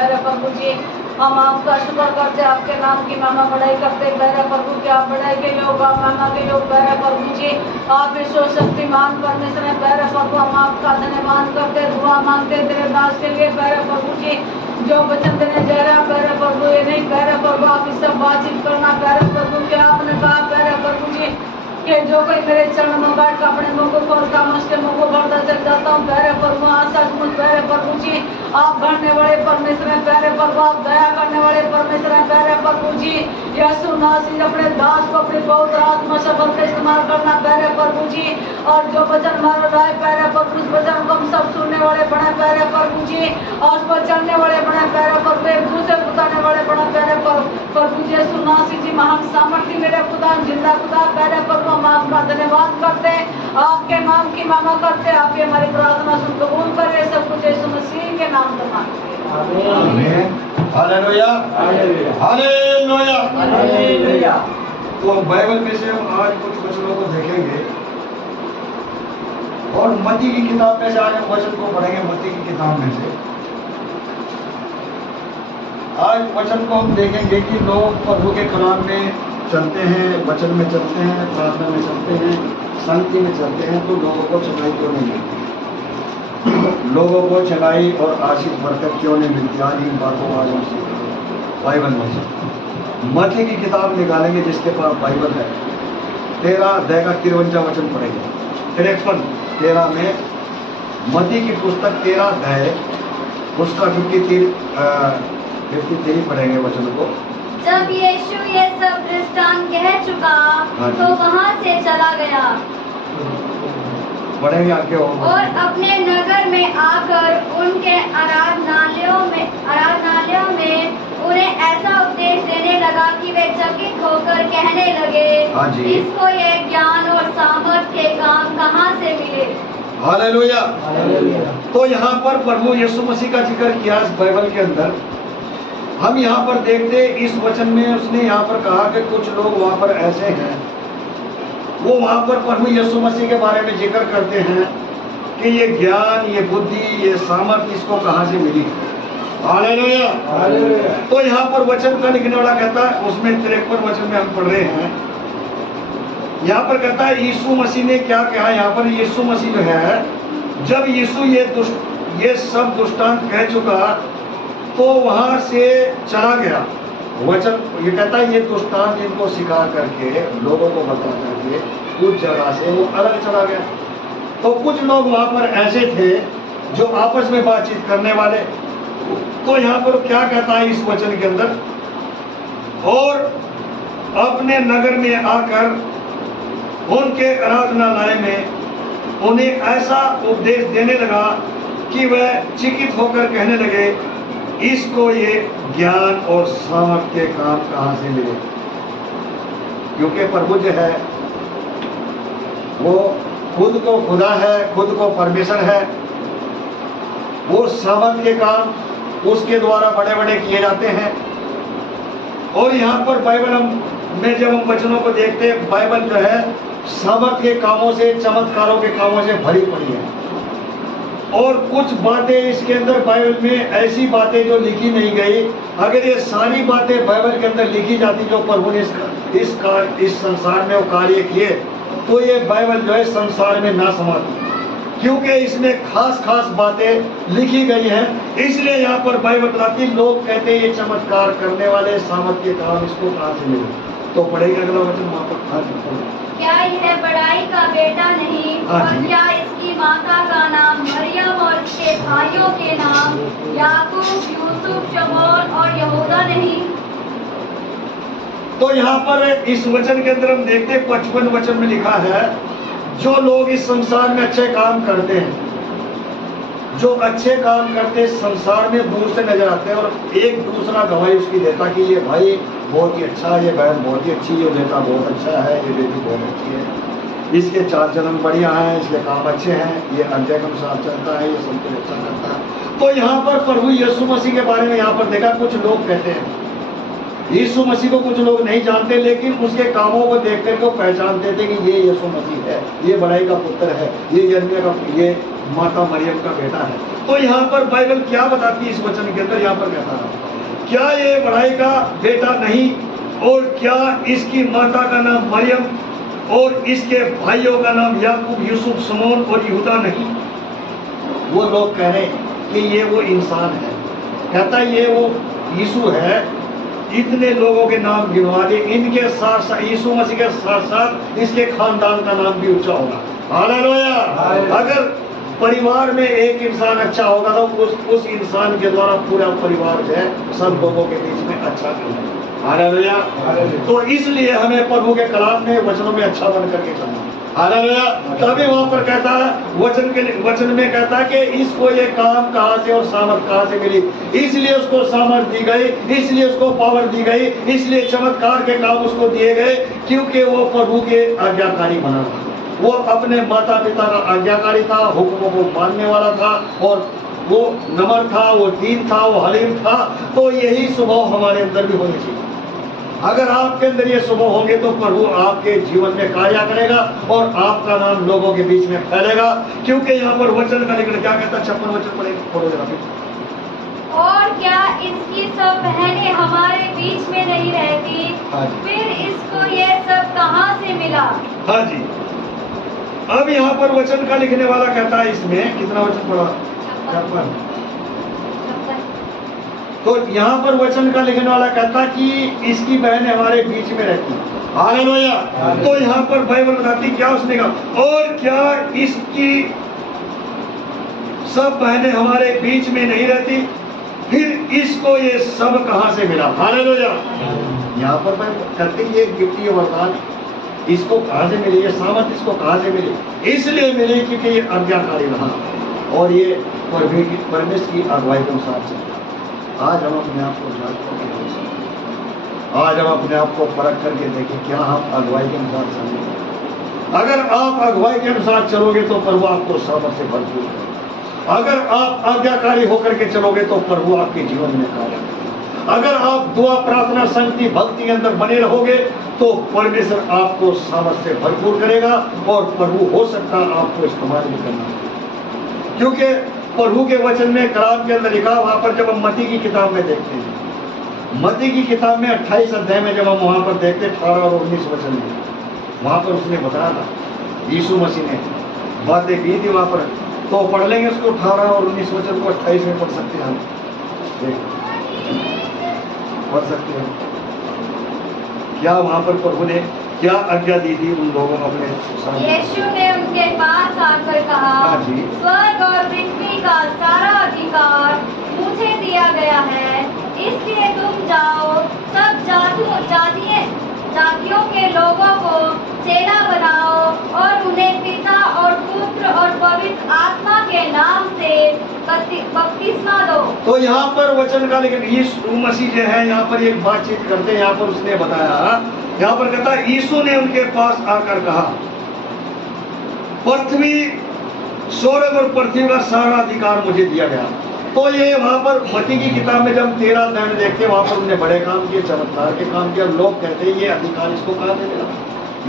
प्यारे प्रभु जी। हम आपका शुक्र करते, आपके नाम की महिमा बढ़ाई करते प्यारे प्रभु की। आप बढ़ाई के योग, आप महिमा के योग प्यारे प्रभु जी। आप विश्व शक्तिमान परमेश्वर है प्यारे प्रभु। हम आपका धन्यवाद करते, दुआ मांगते तेरे दास के लिए प्यारे प्रभु जी। जो वचन देने जा रहा प्यारे प्रभु, ये नहीं प्यारे प्रभु आप इस सब बातचीत करना प्यारे प्रभु के। आपने कहा प्यारे प्रभु जी कि जो कोई मेरे चरण में बैठ कर अपने मुंह को खोलता मैं उसके मुंह को भरता चल जाता हूँ प्यारे प्रभु। आशा मुझ प्यारे प्रभु जी आप भरने वाले परमेश्वर हैं प्यारे प्रभु। आप दया करने वाले परमेश्वर हैं प्यारे प्रभु जी। यीशु नासरी अपने दास को अपनी पवित्र आत्मा शब्द का इस्तेमाल करना प्यारे प्रभु जी। और जो वचन मार रहा है प्यारे प्रभु, उस वचन को हम सब सुनने वाले बने प्यारे प्रभु जी। और उस पर चलने वाले बने प्यारे प्रभु, एक दूसरे को बताने वाले बने प्यारे प्रभु जी। यीशु नासरी जी महान सामर्थ्य मेरे खुदा, जिंदा खुदा प्यारे प्रभु। हम आपका धन्यवाद करते, आपके नाम की महिमा करते। आप ये हमारी प्रार्थना सुन कबूल करे, सब कुछ यीशु मसीह के नाम से मांगते हैं। आमीन। Hallelujah, hallelujah, hallelujah. तो बाइबल में से हम आज कुछ वचनों को देखेंगे और मत्ती की किताब में से आज हम वचन को पढ़ेंगे। मत्ती की किताब में से आज वचन को हम देखेंगे कि लोग प्रभु के कलाम में चलते हैं, वचन में चलते हैं, प्रार्थना में चलते हैं, शांति में चलते हैं, तो लोगों को चंगाई क्यों नहीं मिलती? लोगों को चंगाई और आशीष बरकत क्यों नहीं मिलती? आज इन बातों को आज हम सीखेंगे बाइबल में से। मत्ती की किताब निकालेंगे जिसके पास बाइबल है, 13 अध्याय का 53 वचन पढ़ेंगे। 13 में मत्ती की पुस्तक 13 अध्याय उसका 53 पढ़ेंगे वचन को। जब यीशु ये सब दृष्टांत कह चुका तो वहाँ से चला गया पढ़ेंगे आगे और अपने नगर में आकर उनके आराधनालयों में उन्हें ऐसा उपदेश देने लगा कि वे चकित होकर कहने लगे, इसको ये ज्ञान और सामर्थ के काम कहाँ से मिले? हालेलुया। तो यहाँ पर प्रभु यीशु मसीह का जिक्र किया इस बाइबल के अंदर। हम यहाँ पर देखते इस वचन में उसने यहाँ पर कहा कि कुछ लोग वहाँ पर ऐसे हैं, वो वहाँ पर प्रभु यीशु मसीह के बारे में जिक्र करते हैं कि ये ज्ञान, ये बुद्धि, ये सामर्थ्य इसको कहाँ से मिली। हालेलुया। तो यहाँ पर वचन का लिखने वाला कहता है, उसमें 53 वचन में हम पढ़ रहे हैं, यहाँ पर कहता है यीशु मसीह ने क्या कहा। यहाँ पर यीशु मसीह जो है, जब यीशु ये सब दृष्टांत कह चुका तो वहां से चला गया। वचन ये कहता है ये दृष्टांत इनको सिखा करके, लोगों को बता करके कुछ जगह से वो अलग चला गया। तो कुछ लोग वहां पर ऐसे थे जो आपस में बातचीत करने वाले। तो यहाँ पर क्या कहता है इस वचन के अंदर, और अपने नगर में आकर उनके आराधनालय में उन्हें ऐसा उपदेश देने लगा कि वह चकित होकर कहने लगे, इसको ये ज्ञान और सामर्थ्य के काम कहाँ से मिले? क्योंकि प्रभु जो है वो खुद को खुदा है, खुद को परमेश्वर है। वो सामर्थ्य के काम उसके द्वारा बड़े बड़े किए जाते हैं। और यहाँ पर बाइबल में जब हम वचनों को देखते हैं, बाइबल जो है सामर्थ्य के कामों से, चमत्कारों के कामों से भरी पड़ी है। और कुछ बातें इसके अंदर बाइबल में ऐसी बातें जो लिखी नहीं गई, अगर ये सारी बातें बाइबल के अंदर लिखी जाती जो प्रभु ने इस संसार में वो कार्य किए, तो ये बाइबल जो है संसार में ना समाती, क्योंकि इसमें खास खास बातें लिखी गई हैं। इसलिए यहाँ पर बाइबल बताती, लोग कहते हैं ये चमत्कार करने वाले सामर्थ्य काम इसको कहाँ से मिले? तो पढ़ेगा अगला वचन वहाँ पर। क्या यह बड़ाई का बेटा नहीं? और क्या इसकी माता का नाम मरियम और इसके भाइयों के नाम याकूब, यूसुफ, शमौन और यहूदा नहीं? तो यहाँ पर इस वचन के अंदर हम देखते 55 वचन में लिखा है, जो लोग इस संसार में अच्छे काम करते हैं, जो अच्छे काम करते संसार में दूर से नजर आते हैं और एक दूसरा गवाही उसकी देता कि ये भाई बहुत ही अच्छा है, ये बहन बहुत ही अच्छी है, ये बेटा बहुत अच्छा है, ये बेटी बहुत अच्छी है, इसके चाल चलन बढ़िया है, इसके काम अच्छे हैं, ये अध्याय के अनुसार चलता है, ये सब कुछ अच्छा करता है। तो यहाँ पर प्रभु यीशु मसीह के बारे में यहाँ पर देखा कुछ लोग कहते हैं यीशु मसीह को कुछ लोग नहीं जानते, लेकिन उसके कामों को देख करके वो पहचानते थे कि ये यीशु मसीह है, ये बड़ाई का पुत्र है, ये यर्मिया का, ये माता मरियम का बेटा है। तो यहाँ पर बाइबल क्या बताती है इस वचन के अंदर? यहाँ पर कहता है, क्या ये बड़ाई का बेटा नहीं, और क्या इसकी माता का नाम मरियम और इसके भाइयों का नाम याकूब, यूसुफ, शमौन और यहूदा नहीं? वो लोग कह रहे हैं कि ये वो इंसान है। कहता है ये वो यीशु है। इतने लोगों के नाम गिनवा दे, इनके साथ साथ यीशु मसीह के साथ साथ इसके खानदान का नाम भी ऊंचा होगा। हालेलुया। अगर परिवार में एक इंसान अच्छा होगा तो उस इंसान के द्वारा पूरा परिवार जो है सब लोगों के बीच में अच्छा करना। हालेलुया। तो इसलिए हमें प्रभु के कलाम में, वचनों में अच्छा बन करके चलना। हालेलुया। तभी वहां पर कहता है, वचन में कहता है कि इसको ये काम कहाँ से और सामर्थ कहाँ से मिली? इसलिए उसको सामर्थ दी गई, इसलिए उसको पावर दी गई, इसलिए चमत्कार के काम उसको दिए गए, क्योंकि वो प्रभु के आज्ञाकारी बना था। वो अपने माता पिता का आज्ञाकारी था, हुक्मों को मानने वाला था, और वो नम्र था, वो दीन था, वो हलीम था। तो यही स्वभाव हमारे अंदर भी होनी चाहिए। अगर आपके अंदर ये स्वभाव होंगे तो प्रभु आपके जीवन में कार्य करेगा और आपका नाम लोगों के बीच में फैलेगा। क्योंकि यहाँ पर वचन का लिखना क्या कहता है? 56 वचन पढ़ो जरा। और क्या इसकी सब बहनें हमारे बीच में नहीं रहती? हाँ। फिर इसको ये सब कहाँ से मिला? हाँ जी। अब यहाँ पर वचन का लिखने वाला कहता है, इसमें कितना वचन पढ़ा? 56। तो यहाँ पर वचन का लिखने वाला कहता कि इसकी बहन हमारे बीच में रहती। हालेलुया। तो यहाँ पर बाइबल बताती क्या उसने कहा, और क्या इसकी सब बहनें हमारे बीच में नहीं रहती? फिर इसको ये सब कहाँ से मिला? हालेलुया। यहाँ पर मैं कहती ये गिफ्ट, ये वरदान इसको कहाँ से मिली, ये सामर्थ इसको कहाँ से मिली? इसलिए मिली क्योंकि ये आज्ञाकारी रहा और ये परमेश्वर की अगुवाई के अनुसार चलता। आज हम अपने आप को जांच करके, आज हम अपने आप को परख करके देखें क्या हम अगुवाई के अनुसार चलेंगे। अगर आप अगुवाई के अनुसार चलोगे तो प्रभु आपको सामर्थ से भरपूर करेगा। अगर आप आज्ञाकारी होकर के चलोगे तो प्रभु आपके जीवन में कार्य करेगा। अगर आप दुआ, प्रार्थना, संगति, भक्ति के अंदर बने रहोगे तो परमेश्वर आपको सामर्थ से भरपूर करेगा और प्रभु हो सकता आपको इस्तेमाल भी करना। क्योंकि प्रभु के वचन में, कलाम के अंदर लिखा, वहां पर जब हम मत्ती की किताब में देखते हैं, मत्ती की किताब में 28 अध्याय में जब हम वहां पर देखते 18 और 19 वचन में, वहां पर उसने बताया था, यीशु मसीह ने बातें की थी वहां पर। तो पढ़ लेंगे उसको, 18 और 19 वचन को 28 में पढ़ सकते हैं हम, पढ़ सकते हैं क्या वहां पर प्रभु ने क्या आज्ञा दी थी उन लोगों को अपने सामने। यीशु ने उनके पास आकर कहा, स्वर्ग और पृथ्वी का सारा अधिकार मुझे दिया गया है, इसलिए तुम जाओ, सब जातियों के लोगों को चेला बनाओ और उन्हें पिता और पुत्र और पवित्र आत्मा के नाम से बपतिस्मा दो। तो यहाँ पर वचन का, लेकिन यीशु मसीह जो है यहाँ पर एक बातचीत करते हैं। यहाँ पर उसने बताया, यहाँ पर कहता है यीशु ने उनके पास आकर कहा, पृथ्वी, स्वर्ग और पृथ्वी का सारा अधिकार मुझे दिया गया। तो ये वहां पर मत्ती की किताब में जब 13 अध्याय में देखते वहां पर उन्हें बड़े काम किए, चमत्कार के काम किए। लोग कहते हैं ये अधिकार इसको कहाँ से मिला,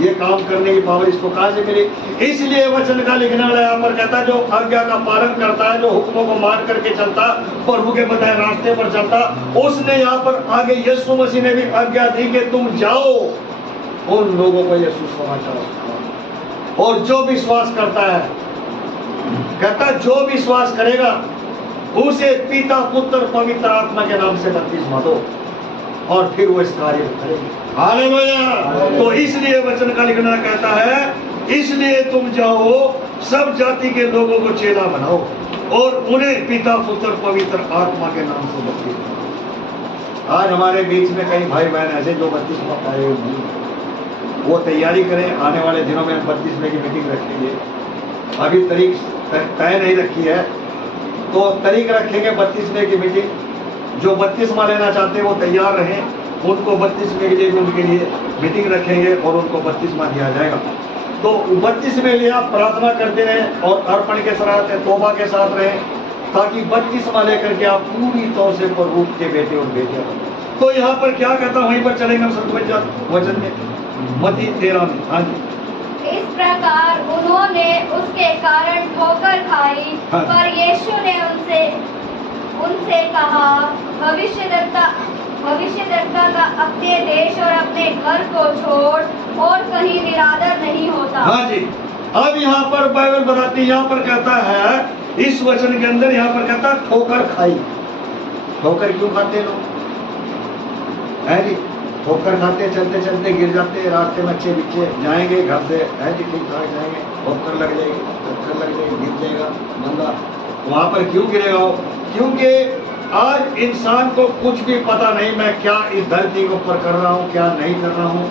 ये काम करने की पावर इसको कहाँ से मिली? इसलिए वचन का लिखने वाला यहाँ पर कहता है, जो आज्ञा का पालन करता है, जो हुक्मों को मान करके चलता, प्रभु के बताए रास्ते पर चलता, उसने यहाँ पर आगे यीशु मसीह ने भी आज्ञा दी कि तुम जाओ उन लोगों को यीशु समाचार सुनाओ। और जो विश्वास करता है, कहता जो विश्वास करेगा उसे पिता, पुत्र, पवित्र आत्मा के नाम से बपतिस्मा दो और फिर वो इस कार्य को करेंगे। हालेलुया। तो इसलिए वचन का लिखना कहता है, इसलिए तुम जाओ, सब जाति के लोगों को चेला बनाओ और उन्हें पिता, पुत्र, पवित्र आत्मा के नाम से बपतिस्मा दो। आज हमारे बीच में कई भाई बहन ऐसे जो बपतिस्मा पाए हुए नहीं, वो तैयारी करें। आने वाले दिनों में 32वें की मीटिंग रखेंगे। अभी तारीख तय नहीं रखी है, तो तारीख रखेंगे 32वें की मीटिंग। जो बपतिस्मा लेना चाहते हैं वो तैयार रहें, उनको 32वें के लिए उनके लिए मीटिंग रखेंगे और उनको बपतिस्मा दिया जाएगा। तो 32वें लिए आप प्रार्थना करते रहें और अर्पण के साथ, तौबा के साथ रहें, ताकि बपतिस्मा लेकर के आप पूरी तौर से प्रभु के बेटे और बेटियां बने। तो यहाँ पर क्या कहता, वहीं पर चलेंगे हम 57 वचन में, मत्ती 13 में। हाँ जी। इस प्रकार उन्होंने उसके कारण ठोकर खाई। हाँ। पर यीशु ने उनसे कहा, भविष्यद्वक्ता का अपने देश और अपने घर को छोड़ और कहीं निरादर नहीं होता। हाँ जी। अब यहाँ पर बाइबल बताती है, यहाँ पर कहता है, इस वचन के अंदर यहाँ पर कहता है ठोकर खाई। ठोकर क्यों खाते लोग? है जी, ठोकर खाते, चलते चलते गिर जाते, रास्ते में अच्छे बिच्छे जाएंगे घर से, है जी, ठीक ठाक जाएंगे, ठोकर लग जाएगी, गिर जाएगा बंदा। वहां पर क्यों गिरेगा वो? क्योंकि आज इंसान को कुछ भी पता नहीं, मैं क्या इस धरती के ऊपर कर रहा हूँ, क्या नहीं कर रहा हूँ।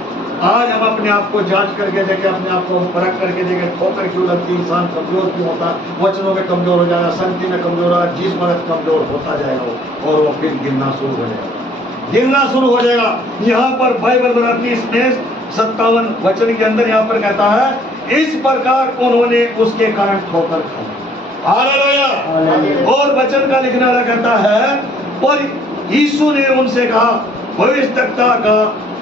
आज हम अपने आप को जांच करके देखें, अपने आप को परख करके देखें, ठोकर क्यों लगती, इंसान कमजोर क्यों होता, वचनों में कमजोर हो जाएगा, संगति में कमजोर होगा, जिस वक्त कमजोर होता जाएगा वो, और वो फिर गिरना शुरू हो जाएगा, गिरना शुरू हो जाएगा। यहाँ पर बाइबल बताती है, इसमें 57 वचन के अंदर यहाँ पर कहता है, इस प्रकार उन्होंने उसके कारण ठोकर खाई। हालेलुया। और वचन का लिखने वाला कहता है, पर यीशु ने उनसे कहा, भविष्यद्वक्ता का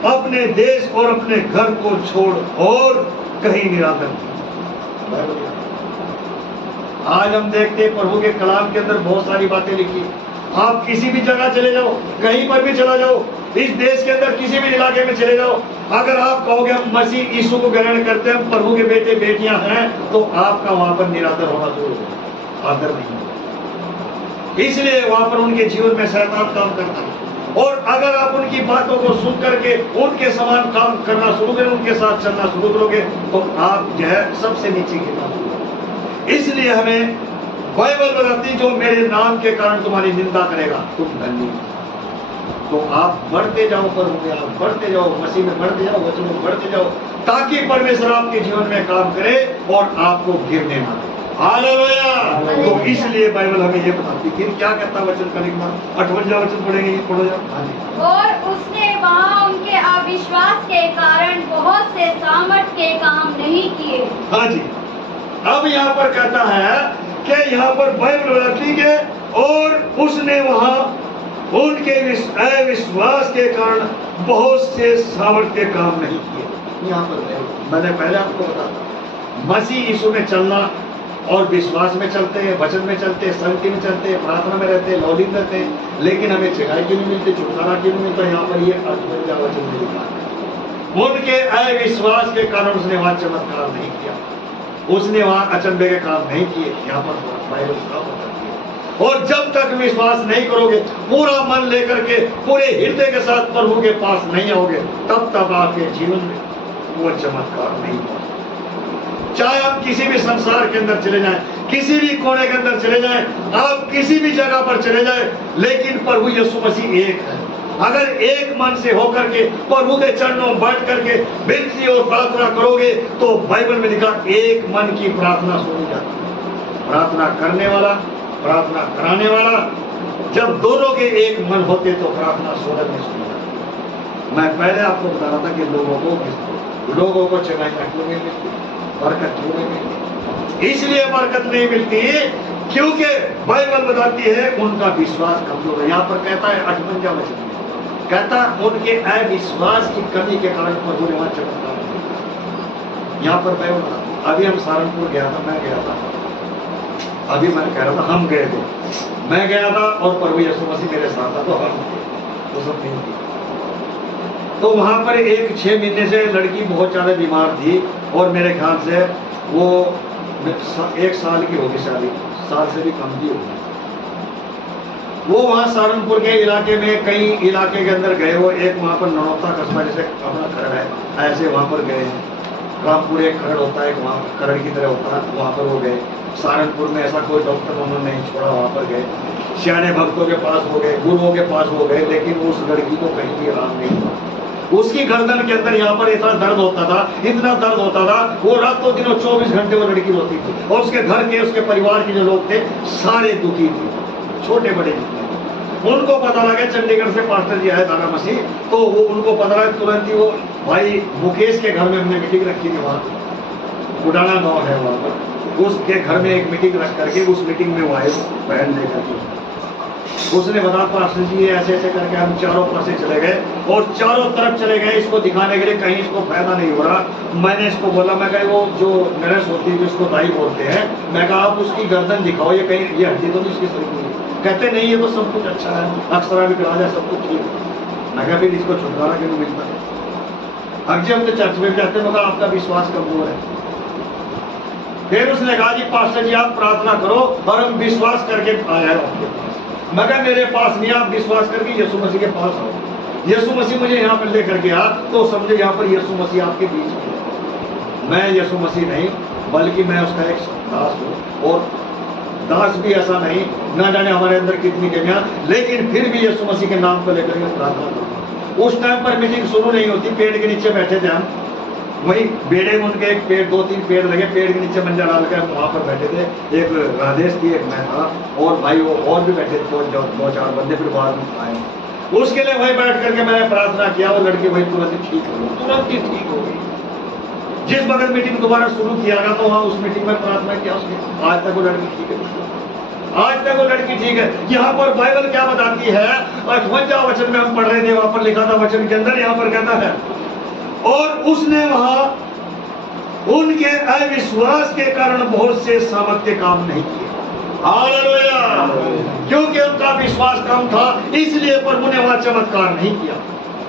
अपने देश और अपने घर को छोड़ और कहीं निरादर। आज हम देखते हैं प्रभु के कलाम के अंदर बहुत सारी बातें लिखी। आप किसी भी जगह चले जाओ, कहीं पर भी चला जाओ, इस देश के अंदर किसी भी इलाके में चले जाओ, अगर आप कहोगे हम मसीह यीशु को ग्रहण करते हैं, प्रभु के बेटे बेटियां हैं, तो आपका वहां पर निरादर होना शुरू होगा, आदर नहीं होगा। इसलिए वहां पर उनके जीवन में शैतान काम करता है। और अगर आप उनकी बातों को सुन करके उनके समान काम करना शुरू करें, उनके साथ चलना शुरू करोगे, तो आप जो है सबसे नीचे गिरना शुरू करोगे। इसलिए हमें बाइबल बताती, जो मेरे नाम के कारण तुम्हारी निंदा करेगा तुम धन्य। तो आप बढ़ते जाओ प्रभु में, आप बढ़ते जाओ मसीह में, बढ़ते जाओ वचन में, बढ़ते जाओ, ताकि परमेश्वर आपके जीवन में काम करे और आपको गिरने ना दे। हालेलुया। तो इसलिए बाइबल हमें ये बताती, फिर क्या कहता वचन का लिखना, 58 वचन पढ़ेंगे, ये पढ़ो जाओ। और उसने वहाँ उनके अविश्वास के कारण बहुत से सामर्थ के काम नहीं किए। हाँ जी। अब यहाँ पर कहता है कि यहाँ पर बाइबल बताती है, और उसने वहाँ उनके अविश्वास के कारण बहुत से सामर्थ के काम नहीं किए। यहाँ पर मैंने पहले आपको बताया, मसीह यीशु में चलना और विश्वास में चलते हैं, वचन में चलते हैं, संगति में चलते हैं, प्रार्थना में रहते हैं, लौलीन रहते हैं, लेकिन हमें जगाई क्यों नहीं मिलती, छुटकारा क्यों नहीं मिलता? यहाँ पर ये 58 वचन में लिखा है, उनके अविश्वास के कारण उसने वहां चमत्कार नहीं किया, उसने वहां अचंभे के काम नहीं किए। यहाँ पर बाइबल साफ बताती है। और जब तक विश्वास नहीं करोगे, पूरा मन लेकर के, पूरे हृदय के साथ प्रभु के पास नहीं आओगे, तब तक आपके जीवन में वो चमत्कार नहीं होगा। चाहे आप किसी भी संसार के अंदर चले जाएं, किसी भी कोने के अंदर चले जाएं, आप किसी भी जगह पर चले जाएं, लेकिन प्रभु यीशु मसीह एक है। अगर एक मन से होकर के प्रभु के चरणों में बैठ करके विनती और प्रार्थना करोगे, तो बाइबल में लिखा, एक मन की प्रार्थना सुनी जाती है। प्रार्थना करने वाला, प्रार्थना कराने वाला, जब दोनों के एक मन होते तो प्रार्थना स्वर्ग में सुनी जाती। मैं पहले आपको बता रहा था कि लोगों को चंगाइयां क्यों नहीं मिलती, बरकत क्यों नहीं मिलती? इसलिए बरकत नहीं मिलती क्योंकि बाइबल बताती है उनका विश्वास कमजोर है। यहाँ पर कहता है 58 वचन कहता, उनके अविश्वास की कमी के कारण प्रभु ने वहां चमत्कार किया। यहाँ पर बाइबल बताती, अभी हम सहारनपुर गया था, मैं गया था, अभी मैं कह रहा था हम गए थे, मैं गया था और प्रभु यीशु मसीह मेरे साथ था, तो हम तो सब नहीं थी। तो वहां पर एक 6 महीने से लड़की बहुत ज्यादा बीमार थी, और मेरे ख्याल से वो 1 साल की होगी, शादी साल से भी कम की होगी। वो वहाँ सहारनपुर के इलाके में, कई इलाके के अंदर गए, वो एक वहाँ पर ननौता कस्बा जैसे अपना खरड़ है, ऐसे वहाँ पर गए। रामपुर एक खरड़ होता है, वहाँ खरड़ की तरह होता है, वहाँ पर वो गए। सहारनपुर में ऐसा कोई डॉक्टर उन्होंने नहीं छोड़ा, वहाँ पर गए, सियाने भक्तों के पास हो गए, गुरुओं के पास हो गए, लेकिन उस लड़की को कहीं भी आराम नहीं हुआ। उसकी गर्दन के अंदर यहाँ पर इतना दर्द होता था, इतना दर्द होता था, वो रातों दिनों 24 घंटे वो लड़की रोती थी, और उसके घर के, उसके परिवार के जो लोग थे सारे दुखी थे, छोटे बड़े। उनको पता लगा चंडीगढ़ से पास्टर जी आए दाना मसीह, तो वो उनको पता लगा, तुरंत ही वो भाई मुकेश के घर में हमने मीटिंग रखी थी, वहाँ उडाना गाँव है, वहाँ पर उसके घर में एक मीटिंग रख करके, उस मीटिंग में वो आए बहन लेकर के। उसने बताया पास्टर जी ये ऐसे ऐसे करके हम चारों पासे चले गए और चारों तरफ चले गए इसको दिखाने के लिए, कहीं इसको फायदा नहीं हो रहा। मैंने इसको बोला, मैं कहा वो जो नरस होती है जिसको दाई बोलते हैं, मैं कहा आप उसकी गर्दन दिखाओ, ये कहीं ये हड्डी तो नहीं इसकी सही नहीं है। कहते नहीं ये तो सब कुछ अच्छा है, अक्सरा भी करा जाए सब कुछ ठीक है। मैं कहा फिर इसको छुटकारा क्यों नहीं मिलता है? अब जी हम तो चर्च में भी जाते हैं, आपका विश्वास कमजोर है। फिर उसने कहा जी पास्टर जी आप प्रार्थना करो और हम विश्वास करके आए आपके पास। मैं कहा मेरे पास नहीं, आप विश्वास करके यीशु मसीह के पास आओ। यीशु मसीह मुझे यहाँ पर लेकर गया तो समझे यहाँ पर यीशु मसीह आपके बीच में। मैं यीशु मसीह नहीं बल्कि मैं उसका एक दास हूँ, और दास भी ऐसा नहीं, ना जाने हमारे अंदर कितनी कमियां, लेकिन फिर भी यीशु मसीह के नाम को लेकर मैं प्रार्थना करूँगा। उस टाइम पर मीटिंग शुरू नहीं होती, पेड़ के नीचे बैठे थे हम, वही बेड़े में उनके एक पेड़ 2-3 पेड़ लगे, पेड़ के नीचे मंजा डाल के हम वहाँ पर बैठे थे। एक राधेश थी, एक मैं था, और भाई वो और भी बैठे थे, 2-4 बंदे फिर बाद में आए। उसके लिए वही बैठ करके मैंने प्रार्थना किया, वो लड़की वही तुरंत ठीक हो गई, तुरंत ही ठीक हो गई। जिस वक्त मीटिंग दोबारा शुरू किया गया तो वहाँ उस मीटिंग में प्रार्थना किया उसने, आज तक वो लड़की ठीक है, आज तक वो लड़की ठीक है। यहाँ पर बाइबल क्या बताती है, 58 वचन में हम पढ़ रहे थे, वहां पर लिखा था वचन के अंदर, यहाँ पर कहता है और उसने वहां उनके अविश्वास के कारण बहुत से सामर्थ्य काम नहीं किए। हालेलुया! क्योंकि उनका विश्वास कम था, इसलिए प्रभु ने वहां चमत्कार नहीं किया।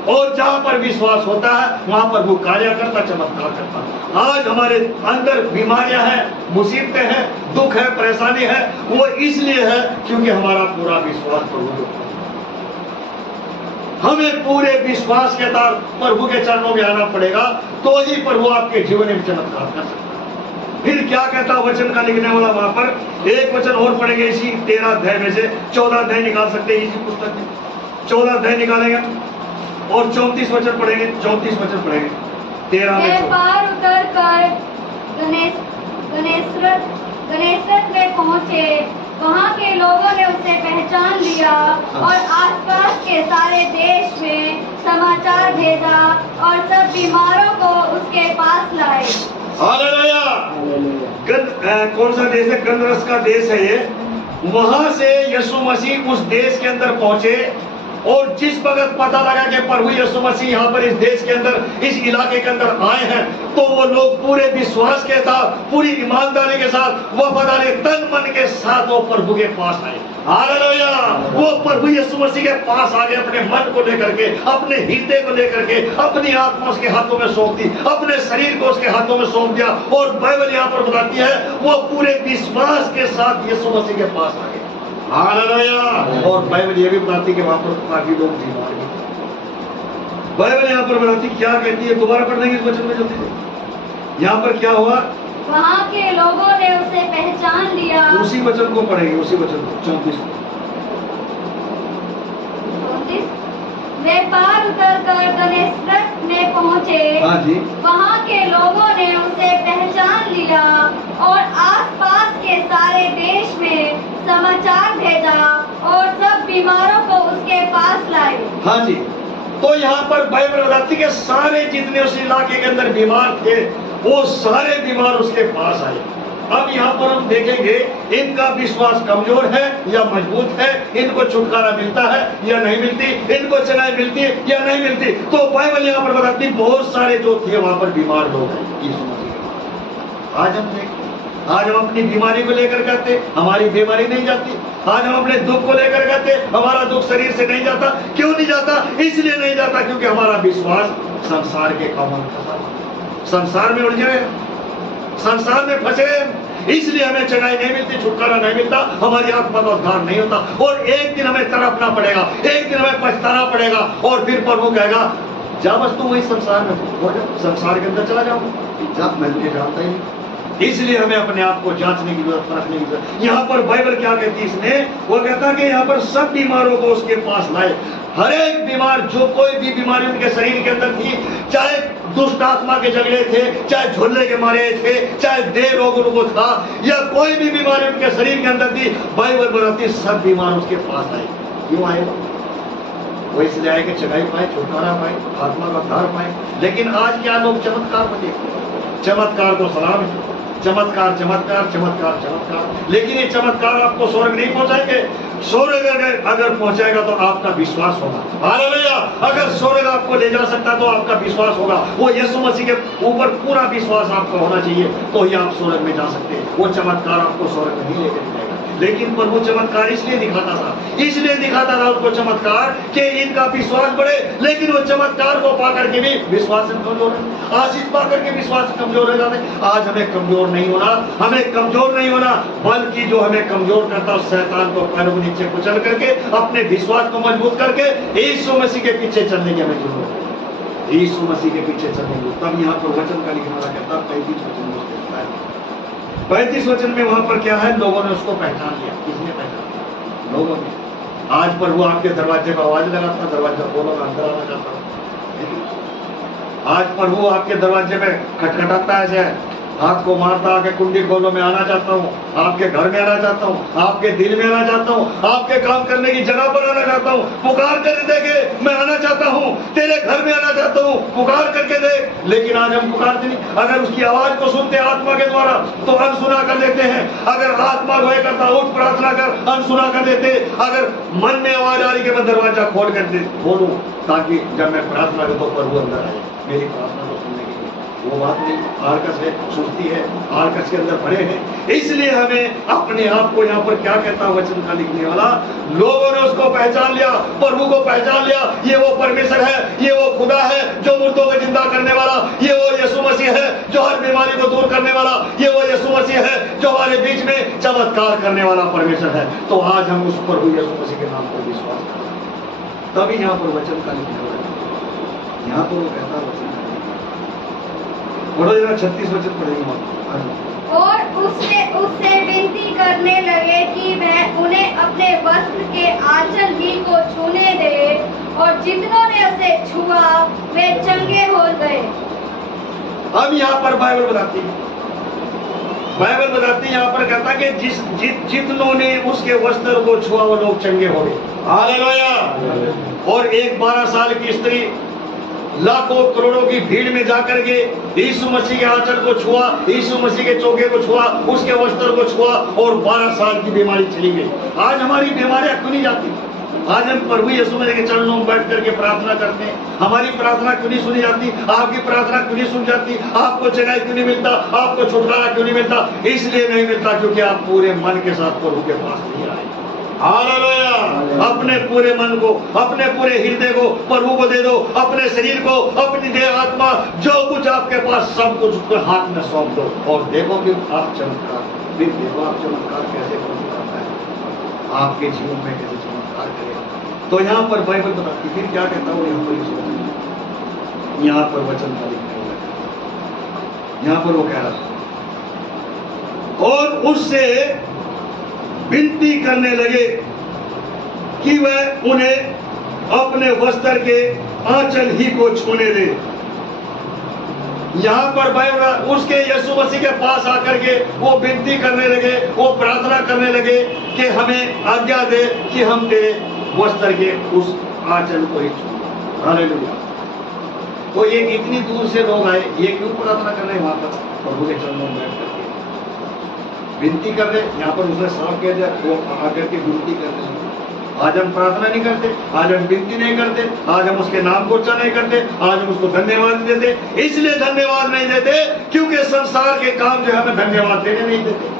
और जहां पर विश्वास होता है वहां पर वो कार्य करता, चमत्कार करता। आज हमारे अंदर बीमारियां हैं, मुसीबतें हैं, दुख है, परेशानी है, वो इसलिए है क्योंकि हमारा पूरा विश्वास प्रभु के ऊपर। हमें पूरे विश्वास के साथ प्रभु के चरणों में आना पड़ेगा, तो ही प्रभु आपके जीवन में चमत्कार कर सकता है। फिर क्या कहता वचन का लिखने वाला, वहां पर एक वचन और पढ़ेंगे इसी 13 अध्याय में से, 14 अध्याय निकाल सकते हैं इसी पुस्तक में, 14 अध्याय निकालेंगे और 34 वचन पढ़ेंगे, 34 वचन पढ़ेंगे 13 में। पार उतर कर गनेसरत में पहुंचे, वहाँ के लोगों ने उसे पहचान लिया और आसपास के सारे देश में समाचार भेजा और सब बीमारों को उसके पास लाए। हालेलुया! कौन सा देश है? गंधरस का देश है ये। वहां से यीशु मसीह उस देश के अंदर पहुंचे, और जिस वक्त पता लगा कि प्रभु यीशु मसीह यहाँ पर इस देश के अंदर, इस इलाके के अंदर आए हैं, तो वो लोग पूरे विश्वास के साथ, पूरी ईमानदारी के साथ, वफादारी, तन मन के साथ वो प्रभु के पास आए। हालेलुया! वो प्रभु यीशु मसीह के पास आ गए, अपने मन को लेकर के, अपने हृदय को लेकर के, अपनी आत्मा उसके हाथों में सौंप दी, अपने शरीर को उसके हाथों में सौंप दिया। और बाइबल यहाँ पर बताती है वो पूरे विश्वास के साथ यीशु मसीह के पास आ गए। हालेलुया! और बाइबल ये भी बताती है कि वहां पर काफी लोग बीमार हैं। बाइबल यहाँ पर बताती क्या कहती है, दोबारा पढ़ देंगे इस वचन में जल्दी से। यहाँ पर क्या हुआ, वहाँ के लोगों ने उसे पहचान लिया। उसी वचन को पढ़ेंगे, उसी वचन को 34। वे पार उतर कर गनेसरत में पहुंचे, हाँ जी, वहाँ के लोगों ने उसे पहचान लिया और आसपास के सारे देश में समाचार भेजा और सब बीमारों को उसके पास लाए। हाँ जी। तो यहाँ पर बाइबल बताती है कि सारे जितने उस इलाके के अंदर बीमार थे, वो सारे बीमार उसके पास आए। अब यहाँ पर हम देखेंगे इनका विश्वास कमजोर है या मजबूत है, इनको छुटकारा मिलता है या नहीं मिलती, इनको चंगाई मिलती है या नहीं मिलती। तो बाइबल यहाँ पर बताती बहुत सारे जो थे वहां पर बीमार लोग हैं यीशु मसीह। आज हम देखते, आज हम अपनी बीमारी को लेकर कहते हमारी बीमारी नहीं जाती, आज हम अपने दुख को लेकर कहते हमारा दुख शरीर से नहीं जाता। क्यों नहीं जाता? इसलिए नहीं जाता क्योंकि हमारा विश्वास संसार के कामों में फंसा, संसार में उलझे, संसार में फंसे, इसलिए हमें चंगाई नहीं मिलती, छुटकारा नहीं मिलता, हमारी आत्मा का उद्धार नहीं होता। और एक दिन हमें तड़पना पड़ेगा, एक दिन हमें पछताना पड़ेगा, और फिर प्रभु कहेगा जा बस तू वही संसार में हो जा, संसार के अंदर चला जाओ, मैं तुझे जानता ही नहीं। इसलिए हमें अपने आप को जांचने की जरूरत, परखने की जरूरत। यहाँ पर बाइबल क्या कहती है इसमें, वो कहता कि यहाँ पर सब बीमारों को उसके पास लाए। हर एक बीमार, जो कोई भी बीमारी उनके शरीर के अंदर थी, चाहे दुष्ट आत्मा के झगड़े थे, चाहे झोले के मारे थे, चाहे देह रोग उनको था, या कोई भी बीमारी उनके शरीर के अंदर थी, बाइबल बताती सब बीमार उसके पास आए। क्यों आए? वो इसलिए आए कि चंगाई पाए, छुटकारा पाए, आत्मा का उद्धार पाए। लेकिन आज क्या लोग चमत्कार को देखते हैं, चमत्कार को सलाम है, चमत्कार चमत्कार चमत्कार चमत्कार, लेकिन ये चमत्कार आपको स्वर्ग नहीं पहुंचाएंगे। स्वर्ग अगर पहुंचाएगा तो आपका विश्वास होगा। हालेलुया। अगर स्वर्ग आपको ले जा सकता तो आपका विश्वास होगा। वो यीशु मसीह के ऊपर पूरा विश्वास आपका होना चाहिए, तो ही आप स्वर्ग में जा सकते हैं। वो चमत्कार आपको स्वर्ग में नहीं लेकर जाएगा, लेकिन प्रभु चमत्कार इसलिए दिखाता था उसको चमत्कार कि इनका विश्वास बढ़े। लेकिन वो चमत्कार को पाकर के भी विश्वास से कमजोर है, आशीष पाकर के विश्वास से कमजोर हो जाते। आज हमें कमजोर नहीं होना, बल्कि जो हमें कमजोर करता है शैतान को पैरों के नीचे कुचल करके अपने विश्वास को मजबूत करके यीशु मसीह के पीछे चलने की हमें जरूरत है। यीशु मसीह के पीछे चलने की। तब यहाँ पर वचन का लिखने वाला कहता 35 वचन में वहां पर क्या है, लोगों ने उसको पहचान लिया। किसने पहचान? लोगों ने। आज प्रभु आपके दरवाजे पर आवाज लगाता, दरवाजा खोलो, अंदर आना चाहता हूं। आज प्रभु आपके दरवाजे पे खटखटाता है, हाथ को मारता आके कुंडी खोलो, मैं आना चाहता हूँ, आपके घर में आना चाहता हूँ, आपके दिल में आना चाहता हूँ, आपके काम करने की जगह पर आना चाहता हूँ। पुकार कर देखे, मैं आना चाहता हूँ, तेरे घर में आना चाहता हूँ, पुकार करके देख। लेकिन आज हम पुकारते नहीं। अगर उसकी आवाज को सुनते आत्मा के द्वारा तो अनसुना कर देते हैं। अगर आत्मा भय करता, उठ प्रार्थना कर, अनसुना कर देते। अगर मन में आवाज आ रही कि मैं दरवाजा खोल कर खोलूं ताकि जब मैं प्रार्थना करूं तो प्रभु अंदर आए मेरी प्रार्थना को सुनने के लिए, वो बात नहीं। आरकस है, सुस्ती है, आरकस के अंदर भरे हैं। इसलिए हमें अपने आप को, यहाँ पर क्या कहता है वचन का लिखने वाला, लोगों ने उसको पहचान लिया, प्रभु को पहचान लिया। ये वो परमेश्वर है, ये वो खुदा है जो मुर्दों को जिंदा करने वाला, ये वो यीशु मसीह है जो हर बीमारी को दूर करने वाला, ये वो यीशु मसीह है जो हमारे बीच में चमत्कार करने वाला परमेश्वर है। तो आज हम उस प्रभु यीशु मसीह के नाम पर विश्वास करते हैं। तभी यहाँ पर वचन का लिखने वाला, यहाँ पर वो कहता है वचन, पढ़ो जरा 36 वचन पढ़ेंगे। और उससे विनती करने लगे कि वह उन्हें अपने वस्त्र के आंचल ही को छूने दे, और जितनों ने उसे छुआ वे चंगे हो गए। अब यहाँ पर बाइबल बताती है, यहाँ पर कहता कि जितनों ने उसके वस्त्र को छुआ वो लोग चंगे हो गए। हालेलुया। और एक 12 साल की स्त्री लाखों करोड़ों की भीड़ में जाकर के यीशु मसीह के आंचल को छुआ, यीशु मसीह के चोगे को छुआ, उसके वस्त्र को छुआ, और 12 साल की बीमारी चली गई। आज हमारी बीमारियां क्यों नहीं जाती? आज हम प्रभु यीशु मसीह के चरणों में बैठ करके प्रार्थना करते हैं, हमारी प्रार्थना क्यों नहीं सुनी जाती? आपकी प्रार्थना क्यों नहीं सुनी जाती? आपको चंगाई क्यों नहीं मिलता? आपको छुटकारा क्यों नहीं मिलता? इसलिए नहीं मिलता क्योंकि आप पूरे मन के साथ प्रभु के पास नहीं आए। हालेलुया। अपने पूरे मन को, अपने पूरे हृदय को प्रभु को दे दो, अपने शरीर को, अपनी देह, आत्मा, जो कुछ आपके पास सब कुछ उसको हाथ में सौंप दो, और देखो कि आप चमत्कार, फिर देखो आप चमत्कार कैसे करता है, आपके जीवन में कैसे चमत्कार करेगा। तो यहाँ पर बाइबल बताती, फिर क्या कहता हूँ यहाँ पर, यहाँ पर वचन का लिखने वाला, यहाँ पर वो कह रहा था, और उससे विनती करने लगे कि वह उन्हें अपने वस्त्र के आंचल ही को छूने दे। यहाँ पर बाइबल उसके यीशु मसीह के पास आकर के वो विनती करने लगे, वो प्रार्थना करने लगे कि हमें आज्ञा दे कि हम तेरे वस्त्र के उस आंचल को ही छूं। हालेलुया। तो ये इतनी दूर से लोग आए, ये क्यों प्रार्थना कर रहे हैं? वहां पर प्रभु के चरणों में बैठ करके विनती कर रहे। यहाँ पर उसने साफ कह दिया, वो आकर के विनती कर रहे। आज हम प्रार्थना नहीं करते, आज हम विनती नहीं करते, आज हम उसके नाम को उच्चारण नहीं करते, आज हम उसको धन्यवाद नहीं देते। इसलिए धन्यवाद नहीं देते क्योंकि संसार के काम जो हमें धन्यवाद देने नहीं देते।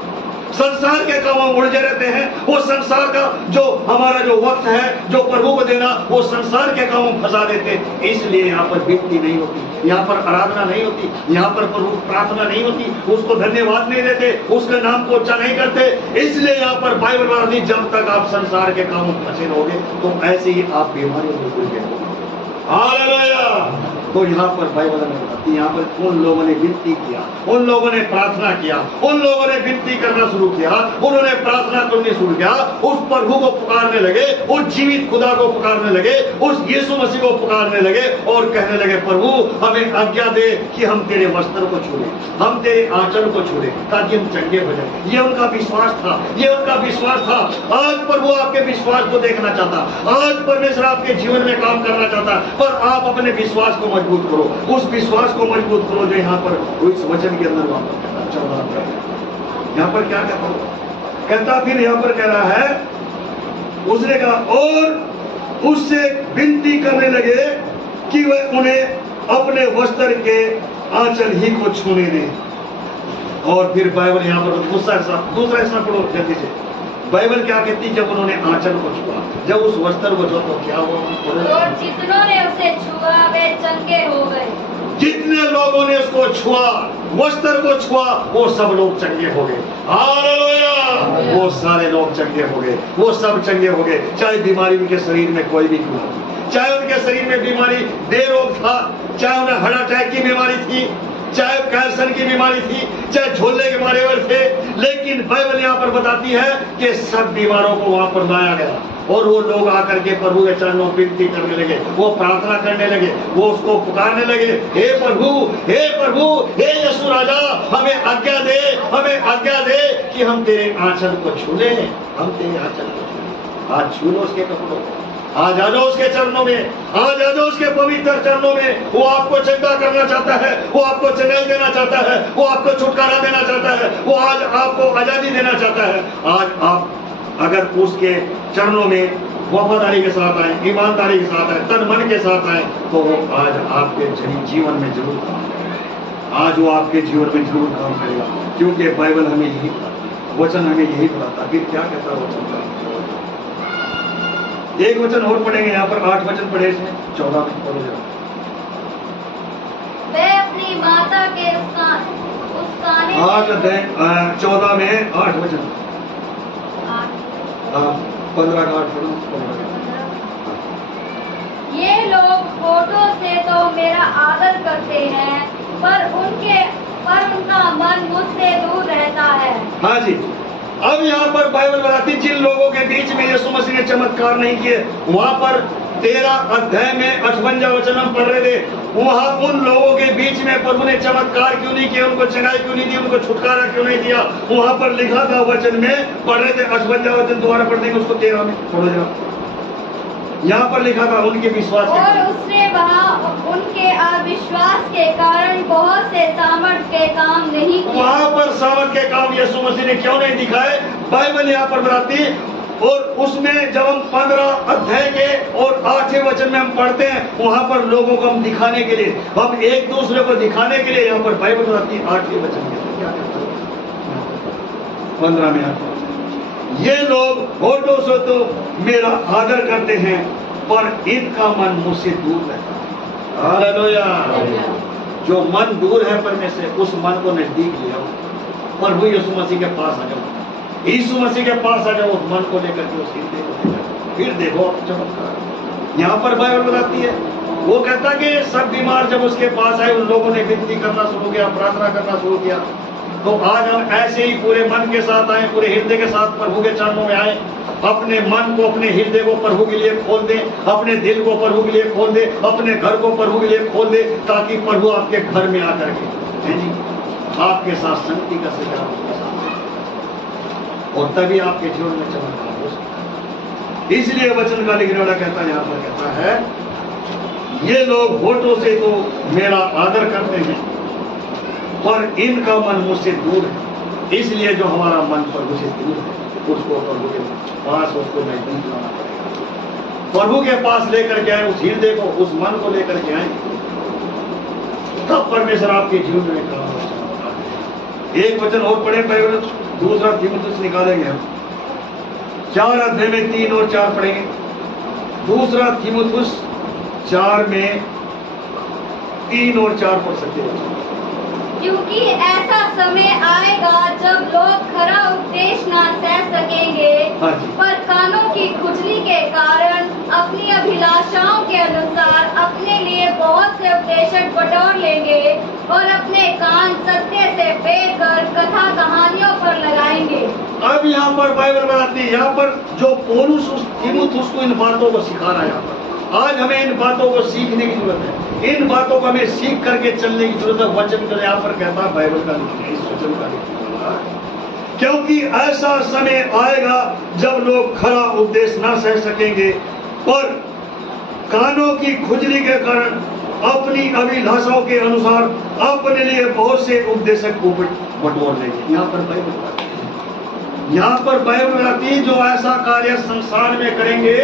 संसार के काम हम उलझे रहते हैं। वो संसार का जो हमारा जो वक्त है, जो प्रभु को देना, वो संसार के काम हम फंसा देते। इसलिए यहाँ पर विनती नहीं होती, यहाँ पर आराधना नहीं होती, यहाँ पर प्रभु प्रार्थना नहीं होती, उसको धन्यवाद नहीं देते, उसके नाम को उच्चारण नहीं करते। इसलिए यहाँ पर बाइबल बताती, जब तक आप संसार के काम में फंसे रहोगे तो ऐसे ही आप बीमारियों में उलझे रहोगे। हालेलुया। तो यहाँ पर बाइबल में बताती, यहाँ पर उन लोगों ने विनती किया, उन लोगों ने प्रार्थना किया, उन लोगों ने विनती करना शुरू किया, उन्होंने प्रार्थना करनी शुरू किया, उस प्रभु को पुकारने लगे, उस जीवित खुदा को पुकारने लगे, उस यीशु मसीह को पुकारने लगे और कहने लगे, प्रभु हमें आज्ञा दे कि हम तेरे वस्त्र को छूले, हम तेरे आंचल को छूले ताकि हम चंगे हो जाए। ये उनका विश्वास था, ये उनका विश्वास था। आज प्रभु आपके विश्वास को देखना चाहता, आज परमेश्वर आपके जीवन में काम करना चाहता, पर आप अपने विश्वास को मजबूत करो, उस विश्वास को मजबूत करो जो यहाँ पर इस वचन के अंदर वापस कहता है। 14 में यहाँ पर क्या कहता है? कहता फिर यहाँ पर कह रहा है, उसने कहा और उससे विनती करने लगे कि वह उन्हें अपने वस्त्र के आंचल ही को छूने दे। और फिर बाइबल यहाँ पर दूसरा हिस्सा पढ़ो जल्दी से। बाइबल क्या कहती है? जब उन्होंने आंचल को छुआ, जब उस वस्त्र को छुआ तो क्या हुआ? और जितनों ने उसे छुआ वे चंगे हो गए। जितने लोगों ने उसको छुआ, वस्त्र को छुआ, वो सब लोग चंगे हो गए। हालेलुया! वो सारे लोग चंगे हो गए, वो सब चंगे हो गए। चाहे बीमारी उनके शरीर में कोई भी क्यों हो, चाहे उनके शरीर में बीमारी दे रोग था, चाहे उन्हें हार्ट अटैक की बीमारी थी, चाहे कैंसर की बीमारी थी, चाहे झोले के मारे हुए थे, लेकिन बाइबल यहाँ पर बताती है कि सब बीमारों को वहां पर लाया गया और वो लोग आकर के प्रभु के चरणों में विनती करने लगे, वो प्रार्थना करने लगे, वो उसको पुकारने लगे, हे प्रभु, हे प्रभु, हे यीशु राजा, हमें आज्ञा दे, हमें आज्ञा दे कि हम तेरे आंचल को छू ले, हम तेरे आंचल को छू ले। आज छू लो उसके कपड़ों को, आज आ जाओ उसके चरणों में, आज आ जाओ उसके पवित्र चरणों में। वो आपको चंगा करना चाहता है, वो आपको चंगाई देना चाहता है, वो आपको छुटकारा देना चाहता है, वो आज आपको आजादी देना चाहता है। आज आप अगर उसके चरणों में वफादारी के साथ आए, ईमानदारी के साथ आए, तन मन के साथ आए, तो वो आज आपके जीवन में जरूर काम करेगा। आज वो आपके जीवन में जरूर काम करेगा, क्योंकि बाइबल हमें यही, वचन हमें यही बताता। फिर क्या कहता है वचन का? एक वचन और पढ़ेंगे यहाँ पर, 8 वचन पढ़े इसमें, 14 में पढ़ो जरा। वे अपनी माता के उसकाने 8 अध्याय 14 में 8 वचन, 15 का 8 पढ़ो, 15 का। ये लोग होठों से तो मेरा आदर करते हैं, पर उनका मन मुझसे दूर रहता है। हाँ जी, अब यहाँ पर बाइबल बताती, जिन लोगों के बीच में यीशु मसीह ने चमत्कार नहीं किए, वहां पर 13 अध्याय में 58 वचन हम पढ़ रहे थे, वहां उन लोगों के बीच में प्रभु ने चमत्कार क्यों नहीं किए, उनको चंगाई क्यों नहीं दी, उनको छुटकारा क्यों नहीं दिया? वहां पर लिखा था वचन में, पढ़ रहे थे 58 वचन, दोबारा पढ़ देंगे उसको, 13 में पढ़ो जरा। यहाँ पर लिखा था उनके विश्वास के, और उसने वहाँ उनके अविश्वास के कारण बहुत से सामर्थ के काम नहीं किए। वहां पर सामर्थ के काम यीशु मसीह ने क्यों नहीं दिखाए? बाइबल यहाँ पर बताती, और उसमें जब हम 15 अध्याय के और 8वें वचन में हम पढ़ते हैं, वहां पर लोगों को हम दिखाने के लिए, हम एक दूसरे को दिखाने के लिए, यहाँ पर बाइबल बताती है 8वें वचन में क्या कहता है? 15 में आता है, ये लोग होठों से तो मेरा आदर करते हैं, पर इनका मन मुझसे दूर रहता है। हालेलुया! जो मन दूर है परमेश्वर से, उस मन को नजदीक ले आओ, प्रभु यीशु मसीह के पास आ जाओ, यीशु मसीह के पास आ जाओ, उस मन को लेकर के, उस हृदय को लेकर, फिर देखो आप चमत्कार। यहाँ पर बाइबल बताती है, वो कहता कि सब बीमार जब उसके पास आए, उन लोगों ने विनती करना शुरू किया, प्रार्थना करना शुरू किया। तो आज हम ऐसे ही पूरे मन के साथ आए, पूरे हृदय के साथ प्रभु के चरणों में आए, अपने मन को, अपने हृदय को प्रभु के लिए खोल दें, अपने दिल को प्रभु के लिए खोल दें, अपने घर को प्रभु के लिए खोल दें, ताकि प्रभु आपके घर में आकर के जी आपके साथ संगति का सजा उसके साथ, और तभी आपके जीवन में चमत्कार हो सकता है। इसलिए वचन का लिखने वाला कहता है, यहाँ पर कहता है, ये लोग होठों से तो मेरा आदर करते हैं, पर इनका मन मुझसे दूर है। इसलिए जो हमारा मन प्रभु से दूर है, उसको प्रभु के पास, उसको नजदीक लाना पड़ेगा। प्रभु के पास लेकर के आए, उस हृदय को, उस मन को लेकर के आए, तब परमेश्वर आपके जीवन में काम होगा। एक वचन और पढ़े, पहले दूसरा तीमुथियुस निकालेंगे हम, 4 अध्याय में 3 और 4 पढ़ेंगे। दूसरा तीमुथियुस 4 में 3 और 4 पढ़ सकते हैं। क्योंकि ऐसा समय आएगा जब लोग खरा उपदेश न सह सकेंगे, पर कानों की खुजली के कारण अपनी अभिलाषाओं के अनुसार अपने लिए बहुत से उपदेशक बटोर लेंगे और अपने कान सत्य से फेर कर कथा कहानियों पर लगाएंगे। अब यहाँ पर बाइबल बताती है, यहाँ पर जो पौलुस तीमुथियुस को इन बातों को सिखा रहा है, यहाँ पर आज हमें इन बातों को सीखने की जरूरत है, इन बातों को हमें सीख करके चलने की जरूरत है। वचन जो यहाँ पर कहता है, बाइबल का लिखना, इस वचन का लिखना, क्योंकि ऐसा समय आएगा जब लोग खरा उपदेश ना सह सकेंगे, पर कानों की खुजली के कारण अपनी अभिलाषाओं के अनुसार अपने लिए बहुत से उपदेशक को बटोर लेंगे। यहाँ पर बाइबल बताती है, यहाँ पर बाइबल बताती है जो ऐसा कार्य संसार में करेंगे,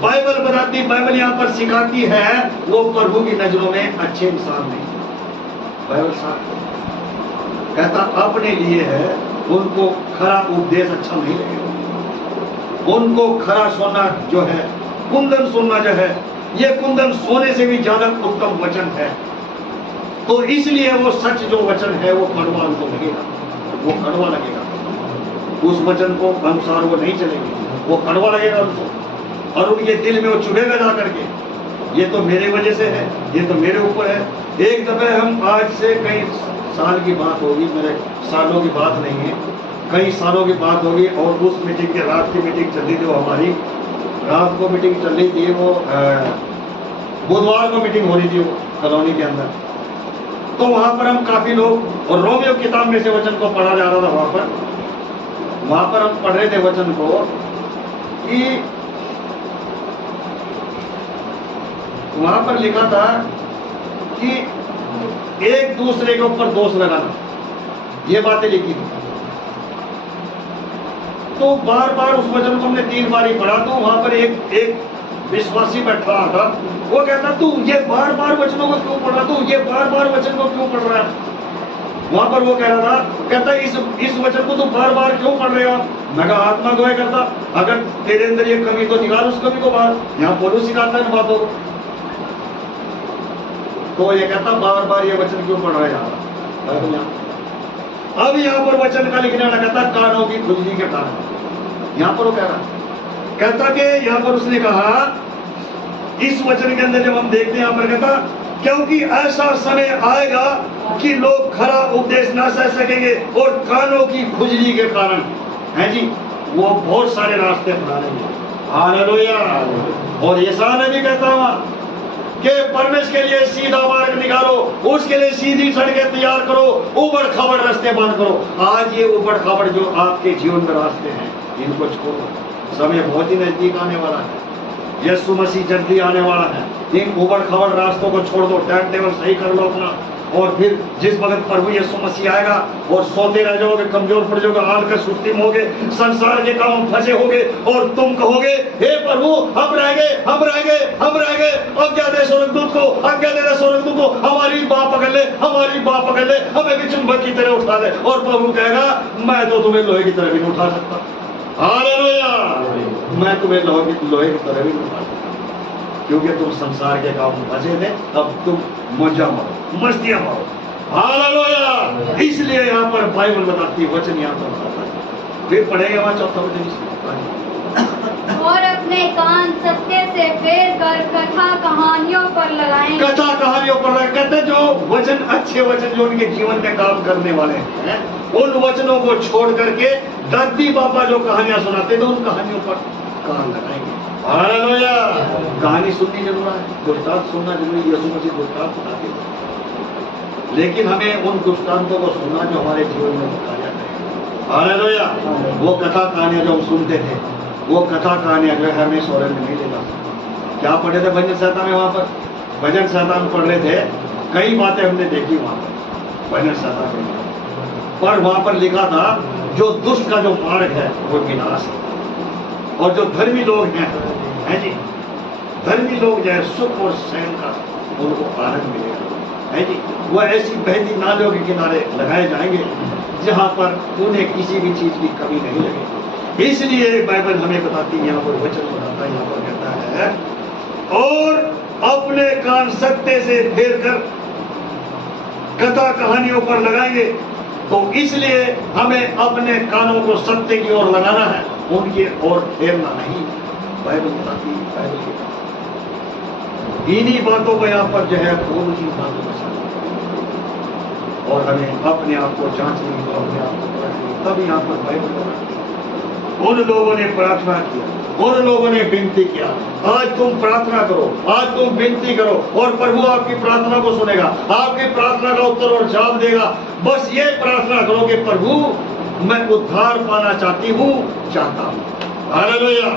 बाइबल बताती, बाइबल यहाँ पर सिखाती है वो प्रभु की नजरों में अच्छे इंसान नहीं। बाइबल साफ कहता अपने लिए है, उनको खरा उपदेश अच्छा नहीं लगेगा, उनको खरा सोना जो है, कुंदन सोना जो है, ये कुंदन सोने से भी ज्यादा उत्तम वचन है। तो इसलिए वो सच जो वचन है वो कड़वा उनको लगेगा, वो कड़वा लगेगा, उस वचन को अनुसार वो नहीं चलेंगे, वो कड़वा लगेगा उनको, और उनके दिल में वो चुभेगा जा करके, ये तो मेरे वजह से है, ये तो मेरे ऊपर है। एक दफे हम, आज से कई साल की बात होगी, मेरे सालों की बात नहीं है, कई सालों की बात होगी, और उस मीटिंग के रात की मीटिंग चल रही थी, वो हमारी रात को मीटिंग चल रही थी, वो बुधवार को मीटिंग हो रही थी वो कॉलोनी के अंदर। तो वहां पर हम काफी लोग, और रोमियो किताब में से वचन को पढ़ा जा रहा था, वहां पर हम पढ़ रहे थे वचन को कि वहां पर लिखा था कि एक दूसरे के ऊपर दोष लगाना, ये बातें लिखी थी। तो बार बार उस वचन को हमने 3 बार ही पढ़ा। तो वहां पर एक विश्वासी बैठ रहा था, वो कहता तू ये बार बार वचनों को क्यों पढ़ रहा, तू ये बार बार वचन को क्यों पढ़ रहा है। वहां पर वो कह रहा था, कहता इस वचन को तू बार बार क्यों पढ़ रहे हो। मैं कहा आत्मा गवाही करता, अगर तेरे अंदर ये कमी तो निकाल उस कमी को बाहर, यहाँ पौलुस सिखाता है बातों को। तो ये कहता बार बार ये वचन क्यों पढ़ रहे हैं। अब यहाँ पर वचन का लिखने वाला कहता कानों की खुजली के कारण। यहाँ पर वो कह रहा, कहता कि यहाँ पर उसने कहा इस वचन के अंदर जब हम देखते हैं, यहाँ पर कहता क्योंकि ऐसा समय आएगा कि लोग खरा उपदेश ना सह सकेंगे और कानों की खुजली के कारण है जी वो बहुत सारे रास्ते अपना लेंगे। हालेलुया। और यशायाह ने भी कहता हुआ कि परमेश्वर के लिए सीधा मार्ग निकालो, उसके लिए सीधी सड़कें तैयार करो, उबड़ खाबड़ रास्ते बंद करो। आज ये उबड़ खाबड़ जो आपके जीवन में रास्ते हैं, इनको छोड़ो, समय बहुत ही नजदीक आने वाला है, यीशु मसीह जल्दी आने वाला है। इन उबड़ खाबड़ रास्तों को छोड़ दो, टाइम टेबल सही कर लो अपना, और फिर जिस वक्त प्रभु यीशु मसीह आएगा और सोते रह जाओगे, कमजोर पड़ जाओगे, हाल कर सुस्ती में होगे, संसार के काम फंसे होगे, और तुम कहोगे हे प्रभु हम रह गए, हम रह गए, हम रह गए, आज्ञा दे स्वर्गदूत को, आज्ञा दे स्वर्गदूत को, हमारी बाह पकड़ ले, हमारी बाह पकड़ ले, हमें भी चुंबक की तरह उठा दे। और प्रभु कहेगा मैं तो तुम्हें लोहे की तरह भी नहीं उठा सकता। हालेलुया। मैं तुम्हें लोहे की तरह भी नहीं उठा सकता, क्योंकि तुम संसार के काम में फंसे थे, अब तुम मजा मारो, मस्तियां मारो। हालेलुया। इसलिए यहाँ पर बाइबल बताती है, वचन यहाँ पर बताता है। फिर पढ़ेंगे वहां 4 और अपने कान सत्य से फेर कर कथा कहानियों पर लगाएं। कथा कहानियों पर लगाएं। कहते जो वचन, अच्छे वचन जो उनके जीवन में काम करने वाले हैं, उन वचनों को छोड़ करके दादी बाबा जो कहानियां सुनाते थे, उन कहानियों पर कान लगाएंगे। हालेलुया। कहानी सुननी जरूर है, दृष्टांत सुनना जरूरी। यीशु मसीह दृष्टांत सुनाते थे, लेकिन हमें उन दृष्टांतों को सुनना जो हमारे जीवन में कार्य करें। हालेलुया। वो कथा कहानियां जो हम सुनते थे, वो कथा कहानियां जो है हमें स्वर्ग में नहीं लेगा। क्या पढ़े थे भजन संहिता में, वहां पर भजन संहिता में पढ़ रहे थे, कई बातें हमने देखी वहां पर भजन संहिता में, पर वहां पर लिखा था जो दुष्ट का जो मार्ग है वो विनाश है, और जो धर्मी लोग हैं जी, धर्मी लोग जो है सुख और सैन का उनको आनंद मिलेगा है जी। वो ऐसी बहती नालियों के किनारे लगाए जाएंगे जहां पर उन्हें किसी भी चीज की कमी नहीं लगेगी। इसलिए बाइबल हमें बताती है, यहाँ पर वचन बताता है, यहाँ पर कहता है और अपने कान सत्य से फेर कर कथा कहानियों पर लगाएंगे। तो इसलिए हमें अपने कानों को सत्य की ओर लगाना है, उनकी ओर फेरना नहीं। बाइबल बताती है, बाइबल इन्हीं बातों को यहाँ पर जो है खूब सी बातों को समझना, और हमें अपने आप को जांचने को, अपने आप को परखने, तब यहाँ पर बाइबल बताती है। उन लोगों ने प्रार्थना किया, उन लोगों ने विनती किया। आज तुम प्रार्थना करो, आज तुम विनती करो, और प्रभु आपकी प्रार्थना को सुनेगा, आपकी प्रार्थना का उत्तर और जवाब देगा। बस ये प्रार्थना करो कि प्रभु मैं उद्धार पाना चाहती हूँ, चाहता हूँ। हालेलुया।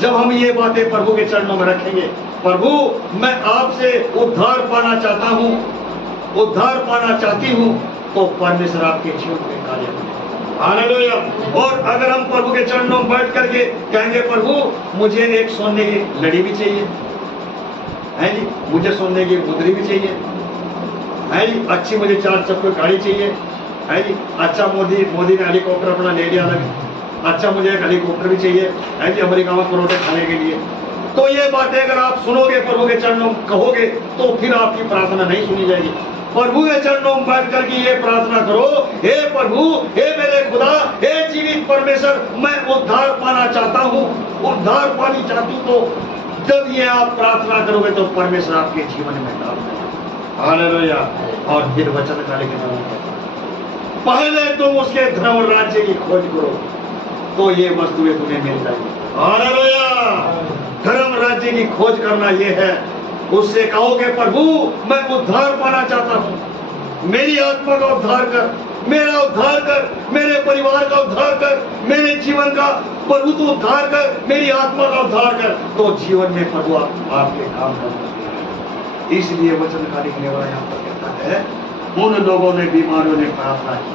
जब हम ये बातें प्रभु के चरणों में रखेंगे, प्रभु मैं आपसे उद्धार पाना चाहता हूँ, उद्धार पाना चाहती हूँ, तो परमेश्वर आपके जीवन में कार्य करें। हालेलुया। और अगर हम प्रभु के चरणों में बैठ करके कहेंगे प्रभु मुझे एक सोने की लड़ी भी चाहिए, है जी, मुझे सोने की मुद्री भी चाहिए, है जी, अच्छी मुझे 4 चक्कर गाड़ी चाहिए, है जी, अच्छा मोदी ने हेलीकॉप्टर अपना ले लिया अलग, अच्छा मुझे एक हेलीकॉप्टर भी चाहिए, है जी, अमेरिका में परोठे खाने के लिए। तो ये बातें अगर आप सुनोगे प्रभु के चरणों में कहोगे तो फिर आपकी प्रार्थना नहीं सुनी जाएगी। प्रभु के चरणों में बैठ करके ये प्रार्थना करो, हे प्रभु, हे मेरे खुदा, हे जीवित परमेश्वर, मैं उद्धार पाना चाहता हूँ, उद्धार पानी चाहती हूँ। तो जब ये आप प्रार्थना करोगे तो परमेश्वर आपके जीवन में काम करेगा। हालेलुया। और फिर वचन कार्य के पहले तुम उसके धर्म और राज्य की खोज करो तो ये वस्तुएं तुम्हें मिल जाएगी। हालेलुया। धर्म राज्य की खोज करना ये है, उससे कहोगे प्रभु मैं उद्धार पाना चाहता हूँ, मेरी आत्मा का उद्धार कर, मेरा उद्धार कर, मेरे परिवार का उद्धार कर, मेरे जीवन का प्रभु तू उद्धार कर, मेरी आत्मा का उद्धार कर, तो जीवन में प्रभु आपके काम करना। इसलिए वचन कार्य करने वाला यहाँ पर कहता है उन लोगों ने, बीमारियों ने प्रार्थना की,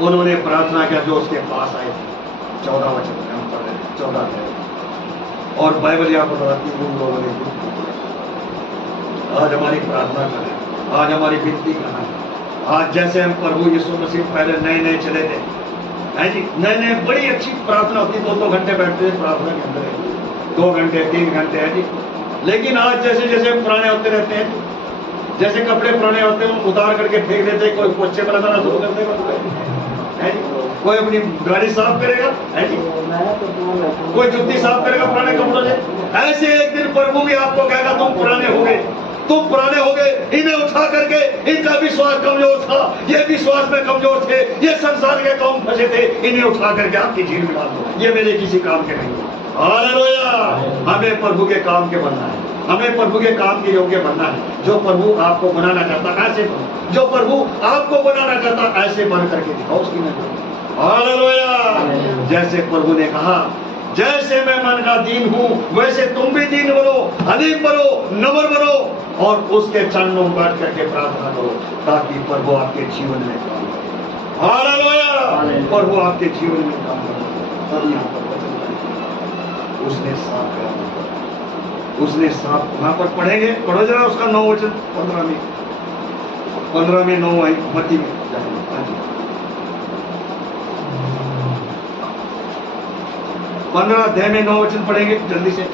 उन्होंने प्रार्थना किया जो उसके पास आए थे। 14 वचन में हम पढ़ रहे हैं, 14 है। और बाइबल यहाँ पर बताती है उन लोगों ने। आज हमारी प्रार्थना करें, आज हमारी विनती करना है। आज जैसे हम प्रभु यीशु मसीह पहले नए चले थे, है जी, नए बड़ी अच्छी प्रार्थना होती, 2-2 घंटे बैठते थे प्रार्थना के अंदर, 2 घंटे 3 घंटे, है जी। लेकिन आज जैसे जैसे पुराने होते रहते हैं, जैसे कपड़े पुराने होते हैं उतार करके फेंक देते, कोई पोछे पर लगाना शुरू कर देगा, है जी, कोई अपनी गाड़ी साफ करेगा, है जी, कोई जुत्ती साफ करेगा पुराने कपड़ों से। ऐसे एक दिन प्रभु भी आपको कहेगा तुम पुराने हो गए, तुम पुराने हो गए। इन्हें उठा करके, इनका विश्वास कमजोर था, ये विश्वास में कमजोर थे, ये संसार के काम फंसे थे, इन्हें उठा करके आपकी झील में डाल दो, ये मेरे किसी काम के नहीं। हालेलुया। हमें प्रभु के काम के बनना है, हमें प्रभु के काम के योग्य बनना है। जो प्रभु आपको बनाना चाहता ऐसे बनो, जो प्रभु आपको बनाना चाहता ऐसे बन करके दिखाओ उसकी नजर। हालेलुया। जैसे प्रभु ने कहा जैसे मैं मन का दीन हूँ वैसे तुम भी दीन बनो, अधीन बनो, नम्र बनो, और उसके चरणों में बैठ करके प्रार्थना करो ताकि प्रभु आपके जीवन में काम करे। हालेलुया। प्रभु आपके जीवन में काम करे। तब यहाँ पर उसने साफ करा, उसने साफ, वहां पर पढ़ेंगे, पढ़ो जरा उसका 9 वचन 15 में 9 आई मत्ती में। 15 अध्याय में 9 वचन पढ़ेंगे जल्दी से।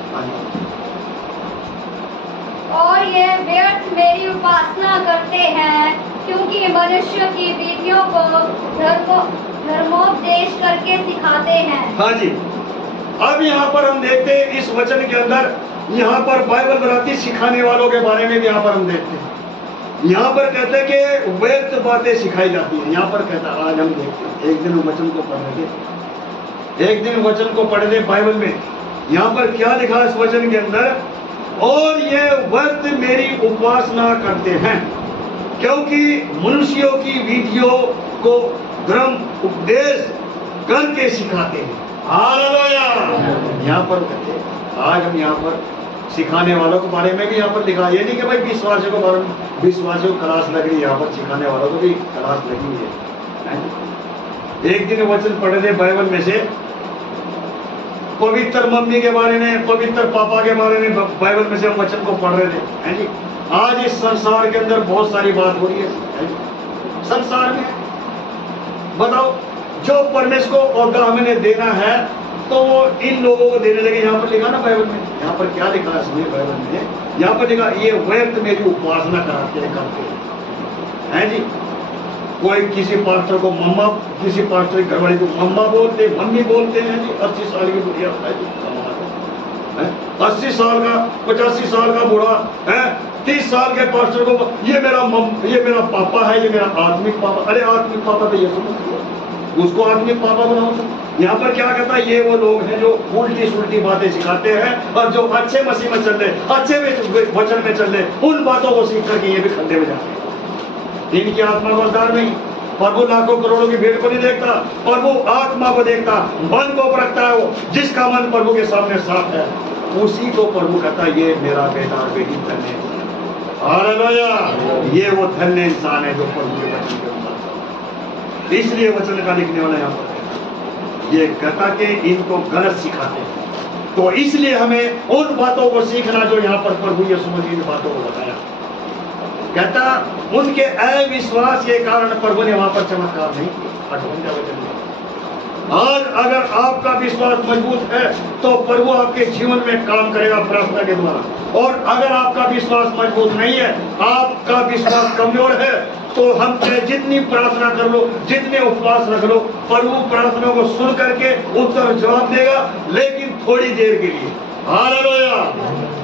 और ये व्यर्थ मेरी उपासना करते हैं क्योंकि मनुष्य की विधियों को धर्मोपदेश करके सिखाते हैं। हाँ जी। अब यहाँ पर हम देखते हैं इस वचन के अंदर, यहाँ पर बाइबल बताती सिखाने वालों के बारे में भी यहाँ पर हम देखते हैं। यहाँ पर कहते हैं कि व्यर्थ बातें सिखाई जाती है। यहाँ पर कहता है, आज हम देखते हैं, एक दिन वचन को पढ़ रहे थे, एक दिन वचन को पढ़ रहे बाइबल में, यहाँ पर क्या लिखा इस वचन के अंदर, और ये व्यर्थ मेरी उपासना करते हैं क्योंकि मनुष्यों की विधियों को धर्म उपदेश करके सिखाते हैं। हालेलुया। यहाँ पर कहते हैं, आज हम यहाँ पर सिखाने वालों के बारे में भी यहाँ पर लिखा, ये नहीं कि भाई विश्वासियों के बारे में, विश्वासियों को क्लास लग रही है, यहाँ पर सिखाने वालों को भी क्लास लगी हुई है। एक दिन वचन पढ़े थे बाइबल में से, पवित्र मम्मी के बारे में, पवित्र पापा के बारे में बाइबल में से हम वचन को पढ़ रहे थे, है जी। आज इस संसार के अंदर बहुत सारी बात हो रही है संसार में। बताओ, जो परमेश्वर को औदा हमें देना है तो वो इन लोगों को देने लगे। यहाँ पर लिखा ना बाइबल में, यहाँ पर क्या लिखा है इसमें बाइबल में, यहाँ पर लिखा ये व्यर्थ मेरी उपासना करते हैं जी। कोई किसी पास्टर को मम्मा, किसी पास्टर की घरवाली को मम्मा बोलते, मम्मी बोलते हैं जी। 80 साल की बुढ़िया है जी, 80 साल का, 85 साल का बूढ़ा है, 30 साल के पास्टर को ये मेरा पापा है, ये मेरा आत्मिक पापा। अरे आत्मिक पापा तो यीशु मसीह है, उसको आत्मिक पापा बनाओ। यहाँ पर क्या कहता है, ये वो लोग हैं जो उल्टी सुल्टी बातें सिखाते हैं, और जो अच्छे मसीह में चल रहे, अच्छे वचन में चल रहे, उन बातों को सीख करके ये भी खड्डे में जाते हैं। इनकी आत्मा का उद्धार नहीं। प्रभु लाखों करोड़ों की भीड़ को नहीं देखता, प्रभु आत्मा को देखता, मन को परखता है। वो जिसका मन प्रभु के सामने साफ है उसी को प्रभु कहता ये मेरा बेटा और बेटी धन्य है। हालेलुया, ये वो धन्य इंसान है जो प्रभु के वचन के अनुसार। इसलिए वचन का लिखने वाला यहाँ पर ये कहता कि इनको गलत सिखाते हैं, तो इसलिए हमें उन बातों को सीखना जो यहाँ पर प्रभु यीशु मसीह ने बातों को बताया। कहता उनके अविश्वास के कारण प्रभु ने वहां पर चमत्कार नहीं किया। आज अगर आपका विश्वास मजबूत है तो प्रभु आपके जीवन में काम करेगा प्रार्थना के द्वारा। और अगर आपका विश्वास मजबूत नहीं है, आपका विश्वास कमजोर है, तो हम चाहे जितनी प्रार्थना कर लो, जितने उपवास रख लो, प्रभु प्रार्थना को सुन करके उत्तर जवाब देगा, लेकिन थोड़ी देर के लिए। हालेलुया,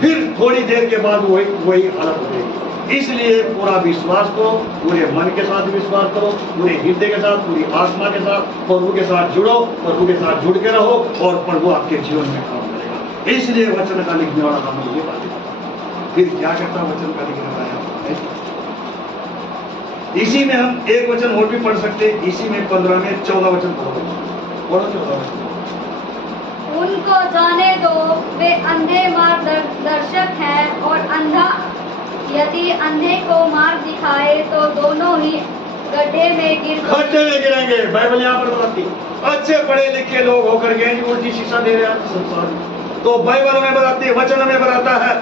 फिर थोड़ी देर के बाद वही हालत हो जाएगी। इसलिए पूरा विश्वास करो, पूरे मन के साथ विश्वास करो, पूरे हृदय के साथ, पूरी आत्मा के साथ प्रभु के साथ जुड़ो, प्रभु के साथ जुड़ के रहो और प्रभु आपके जीवन में काम करेगा। इसलिए वचन का लिखने वाला हमें ये बात है। फिर क्या कहता वचन का लिखने वाला? इसी में हम एक वचन और भी पढ़ सकते, इसी में 15 में 14 वचन पढ़ो। 14 वचन। उनको जाने दो, वे अंधे मार्गदर्शक हैं और अंधा यदि अंधे को मार्ग दिखाए तो दोनों ही गड्ढे में गिरेंगे। बाइबल यहाँ पर बताती अच्छे पढ़े लिखे लोग होकर के उल्टी शिक्षा दे रहे हैं संसार में। तो बाइबल में बताती है, वचन में बताता है,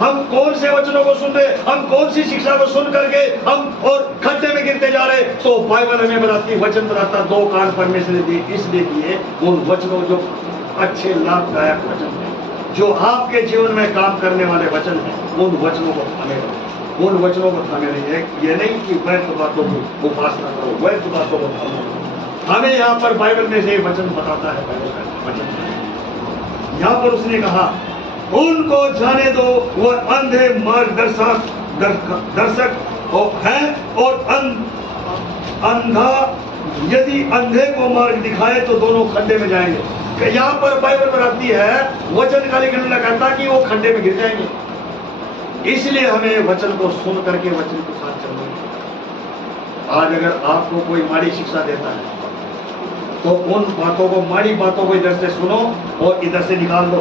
हम कौन से वचनों को सुन रहे, हम कौन सी शिक्षा को सुन करके हम और खड्डे में गिरते जा रहे। तो बाइबल में बताती, वचन बताता 2 कान परमेश्वर ने दिए, इसलिए दिए उन वचनों जो अच्छे लाभदायक वचन है, जो आपके जीवन में काम करने वाले वचन हैं, उन वचनों को थामे रहो, उन वचनों को थामे रहिए। ये नहीं कि व्यर्थ बातों की उपासना करो, व्यर्थ बातों को थामो। हमें यहाँ पर बाइबल में से वचन बताता है, बाइबल का वचन यहाँ पर उसने कहा उनको जाने दो, वह अंधे मार्गदर्शक है और अंधा यदि अंधे को मार्ग दिखाए तो दोनों खड्डे में जाएंगे। यहाँ पर बाइबल बताती है, वचन का लिखने वाला कहता कि वो खड्डे में गिर जाएंगे। इसलिए हमें वचन को सुन करके वचन के साथ चलना चाहिए। आज अगर आपको कोई माड़ी शिक्षा देता है तो उन बातों को, माड़ी बातों को इधर से सुनो और इधर से निकाल दो,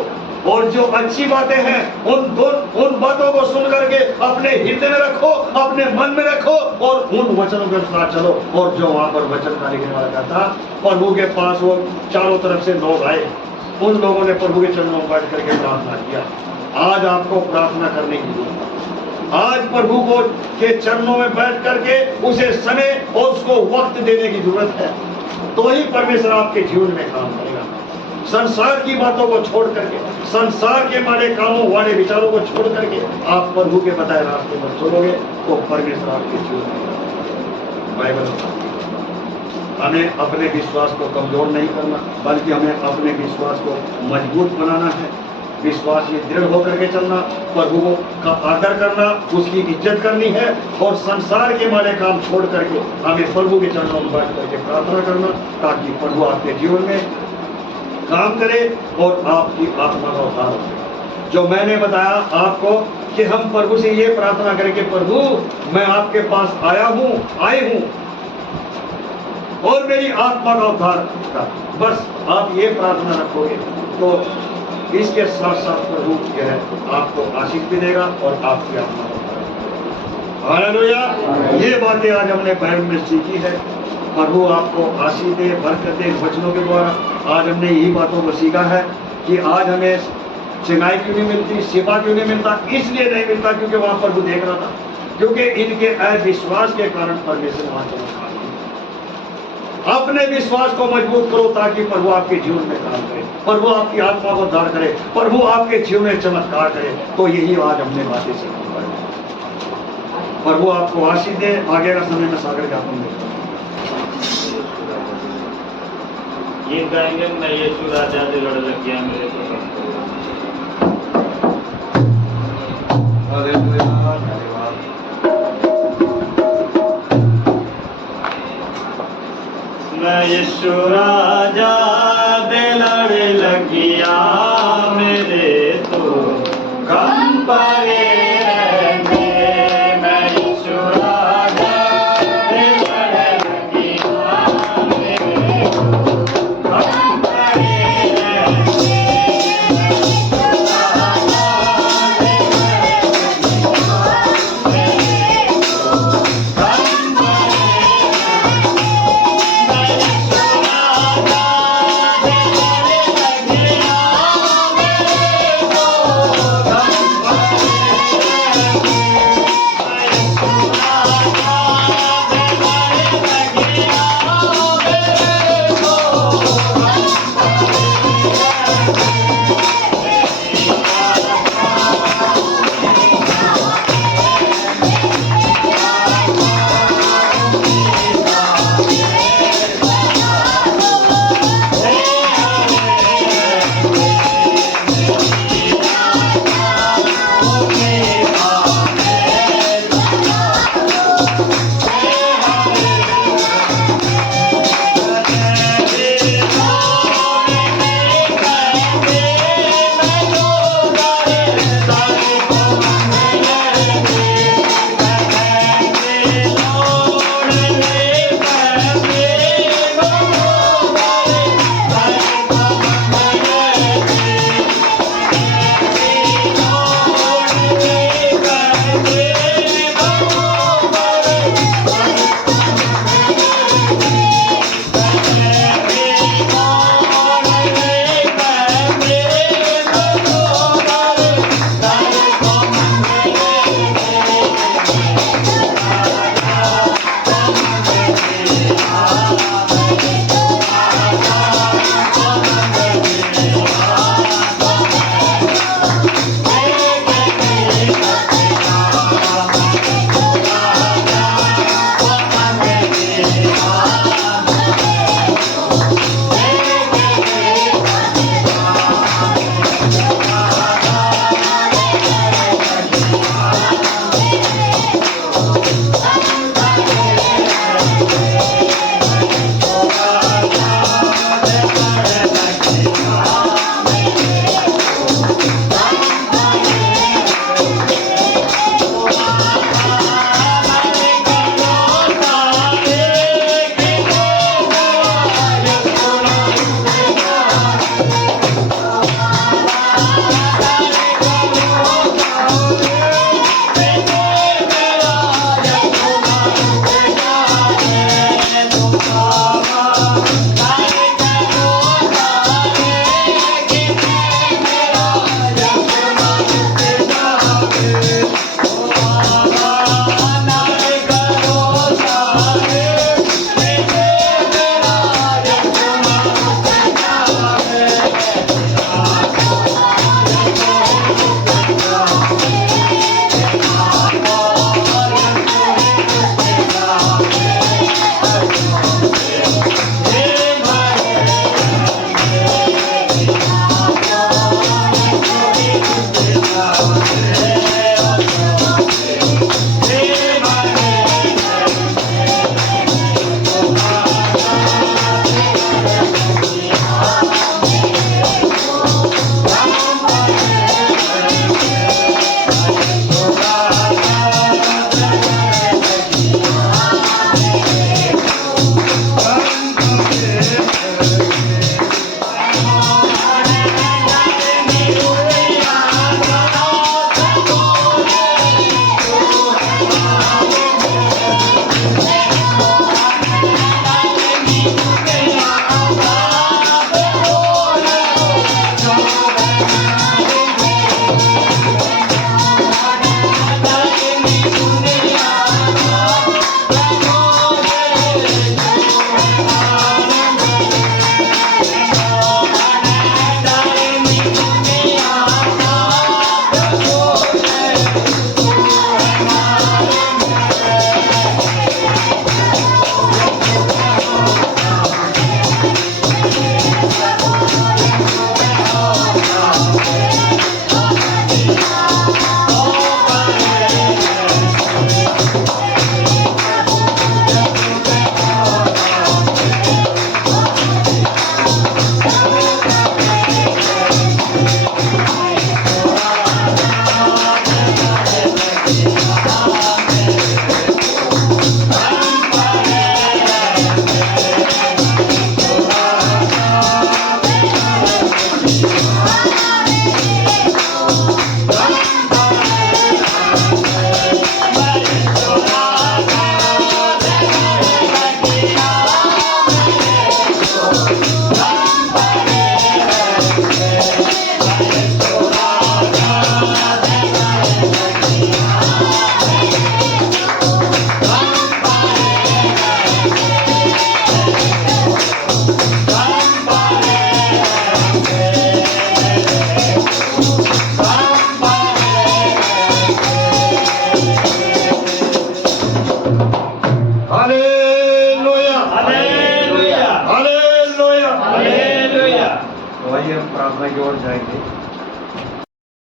और जो अच्छी बातें हैं उन बातों को सुन करके अपने हृदय में रखो, अपने मन में रखो और उन वचनों के साथ चलो। और जो वहां पर वचन का लिखने वाला था, प्रभु के पास वो चारों तरफ से लोग आए, उन लोगों ने प्रभु के चरणों में बैठ करके प्रार्थना किया। आज आपको प्रार्थना करने की जरूरत है। आज प्रभु को के चरणों में बैठ करके उसे समय और उसको वक्त देने की जरूरत है, तो ही परमेश्वर आपके जीवन में काम करेगा। संसार की बातों को छोड़ करके, संसार के मारे कामों वाले विचारों को छोड़ करके आप प्रभु के बताए रास्ते पर चलोगे तो परमेश्वर आपके जीवन में। बाइबल हमें अपने विश्वास को कमजोर नहीं करना, बल्कि हमें अपने विश्वास को मजबूत बनाना है। विश्वास में दृढ़ होकर के चलना, प्रभु का आदर करना, उसकी इज्जत करनी है और संसार के मारे काम छोड़ करके हमें प्रभु के चरणों में बैठ करके प्रार्थना करना, ताकि प्रभु आपके जीवन में काम करे और आपकी आत्मा का उद्धार हो। जो मैंने बताया आपको कि हम प्रभु से ये प्रार्थना करें कि प्रभु मैं आपके पास आई हूं और मेरी आत्मा का उद्धार कर। बस आप ये प्रार्थना रखोगे तो इसके साथ साथ प्रभु जो है आपको आशीष भी देगा और आपकी आत्मा का उद्धार। हालेलुया, ये बातें आज हमने बाइबल में सीखी है। प्रभु आपको आशीष दे, बरकत दे वचनों के द्वारा। आज हमने यही बातों को सीखा है कि आज हमें चिंगाई क्यों नहीं मिलती, शिफा क्यों नहीं मिलता। इसलिए नहीं मिलता क्योंकि वहां प्रभु देख रहा था, क्योंकि इनके अविश्वास के कारण परमेश्वर वहां चमत्कार। अपने विश्वास को मजबूत करो ताकि प्रभु आपके जीवन में काम करे, प्रभु आपकी आत्मा को उद्धार करे, प्रभु आपके जीवन में चमत्कार करे। तो यही आज हमने बातें सीखी। प्रभु आपको आशीष दे। आगे का समय में सागर ज्ञापन देता हूं। गीत गाएंगे, मैं यीशु राजा दे लड़ लग गया मेरे को। मैं यीशु राजा दे लड़ लग गया मेरे तो कम परे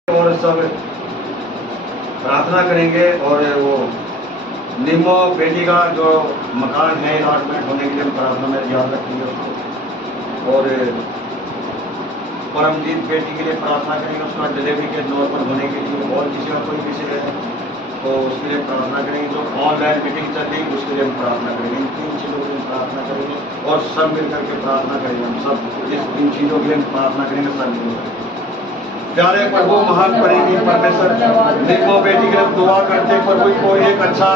और सब प्रार्थना करेंगे। और वो निमो बेटी का जो मकान है अलॉटमेंट होने के लिए हम प्रार्थना में याद रखेंगे उसको। और परमजीत बेटी के लिए प्रार्थना करेंगे, उसका डिलीवरी के नॉर्मल होने के लिए। और किसी का कोई विषय है तो उसके लिए प्रार्थना करेंगे। जो ऑनलाइन मीटिंग चल रही है उसके लिए हम प्रार्थना करेंगे। इन 3 चीज़ों के लिए प्रार्थना करेंगे और सब मिल करके प्रार्थना करेंगे। हम सब इस 3 चीज़ों के लिए हम प्रार्थना करेंगे, सब मिलकर। प्यारे प्रभु महान प्रेमी परमेश्वर, निमो बेटी के लिए दुआ करते प्रभु को एक अच्छा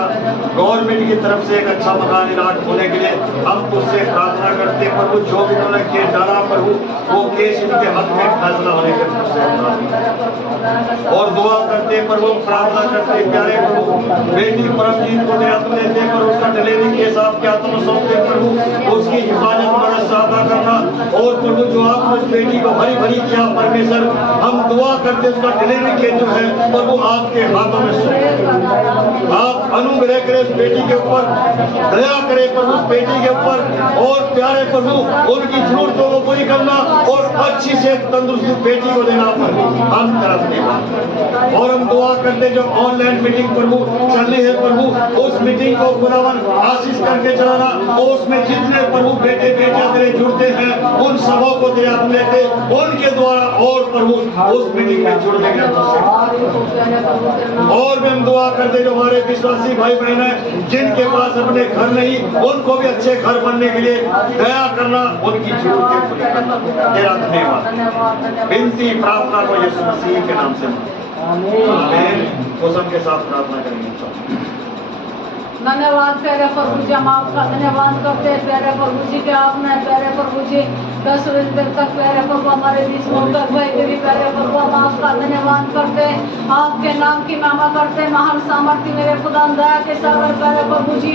गवर्नमेंट की तरफ से एक अच्छा मकान इलाट होने के लिए हम तुझसे प्रार्थना करते प्रभु। जो भी उन्होंने केस डाला प्रभु, वो केस इनके हक में फैसला होने के लिए और दुआ करते प्रभु, प्रार्थना करते प्यारे प्रभु बेटी परमजीत को निरंतर लेते पर उसका डिलीवरी केस आपके हाथों में सौंपते प्रभु। उसकी हिफाजत मदद सहायता करना। और प्रभु जो आपने उस बेटी को हरी भरी किया परमेश्वर, हम दुआ करते उसका डिलीवरी केस जो है प्रभु आपके हाथों में सौंपते। आप अनुग्रह करें उस बेटी के ऊपर, दया करें प्रभु उस बेटी के ऊपर। और प्यारे प्रभु उनकी जरूरतों को पूरी करना और अच्छी से तंदुरुस्त बेटी को देना प्रभु हम करते हैं। और हम दुआ करते जो ऑनलाइन मीटिंग प्रभु चल रही है प्रभु, उस मीटिंग को खुदावन आशीष करके चलाना। और उसमें जितने प्रभु बेटे बेटियां तेरे जुड़ते हैं उन सबों को तेरे हाथ में लेते, उनके द्वारा और प्रभु उस मीटिंग में जुड़ने के और भी हम दुआ करते जो हमारे विश्वासी भाई बहन हैं जिनके पास अपने घर नहीं, उनको भी अच्छे घर बनने के लिए दया करना, उनकी जरूरतें पूरी करना। तेरा धन्यवाद। विनती प्रार्थना को यीशु मसीह के नाम से आमीन। कसम के साथ प्रार्थना करेंगे। धन्यवाद प्यारे प्रभु जी, हम आपका धन्यवाद करते हैं प्यारे प्रभु जी के आपने प्यारे प्रभु जी 10 बजे तक प्यारे प्रभु हमारे बीच में उतर भाई के भी प्यारे प्रभु हम आपका धन्यवाद करते हैं। आपके नाम की महिमा करते हैं। महान सामर्थ्य मेरे खुदा दया के सागर प्यारे प्रभु जी,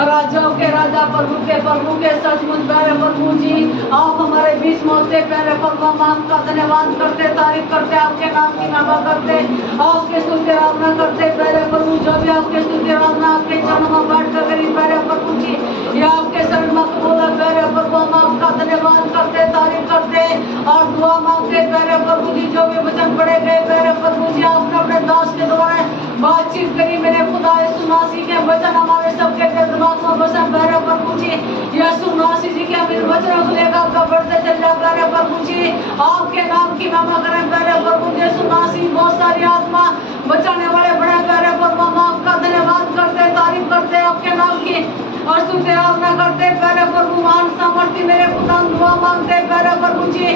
राजाओं के राजा प्रभु के सचमुच प्यारे प्रभु जी आप हमारे बीच में होते प्यारे प्रभु हम आपका धन्यवाद करते, तारीफ करते, आपके नाम की महिमा करते, आपके स्तुति आराधना करते प्यारे प्रभु। जो भी आपके स्तुति आराधना आपके चरणों में बैठ कर करी प्यारे प्रभु जी, ये आपके शरण में कबूल है प्यारे प्रभु। हम आपका धन्यवाद करते, तारीफ करते और दुआ मांगते प्यारे प्रभु जी। जो भी वचन पढ़े गए प्यारे प्रभु जी आपने अपने दास के द्वारा बातचीत करी मेरे खुदा यीशु मसीह के वचन हमारे सबके दिमाग में बसा प्यारे प्रभु जी। यीशु मसीह जी के हम इन वचनों को लेकर आपका बढ़ते चल जाए प्यारे प्रभु जी। आपके नाम की महिमा करें प्यारे प्रभु यीशु मसीह। बहुत सारी आत्मा बचाने वाले बड़े प्यारे प्रभु हम आपका धन्यवाद करते, तारीफ करते आपके नाम की और स्तुति आराधना करते प्यारे प्रभु। महान सामर्थ्य मेरे खुदा दुआ मांगते प्यारे प्रभु जी।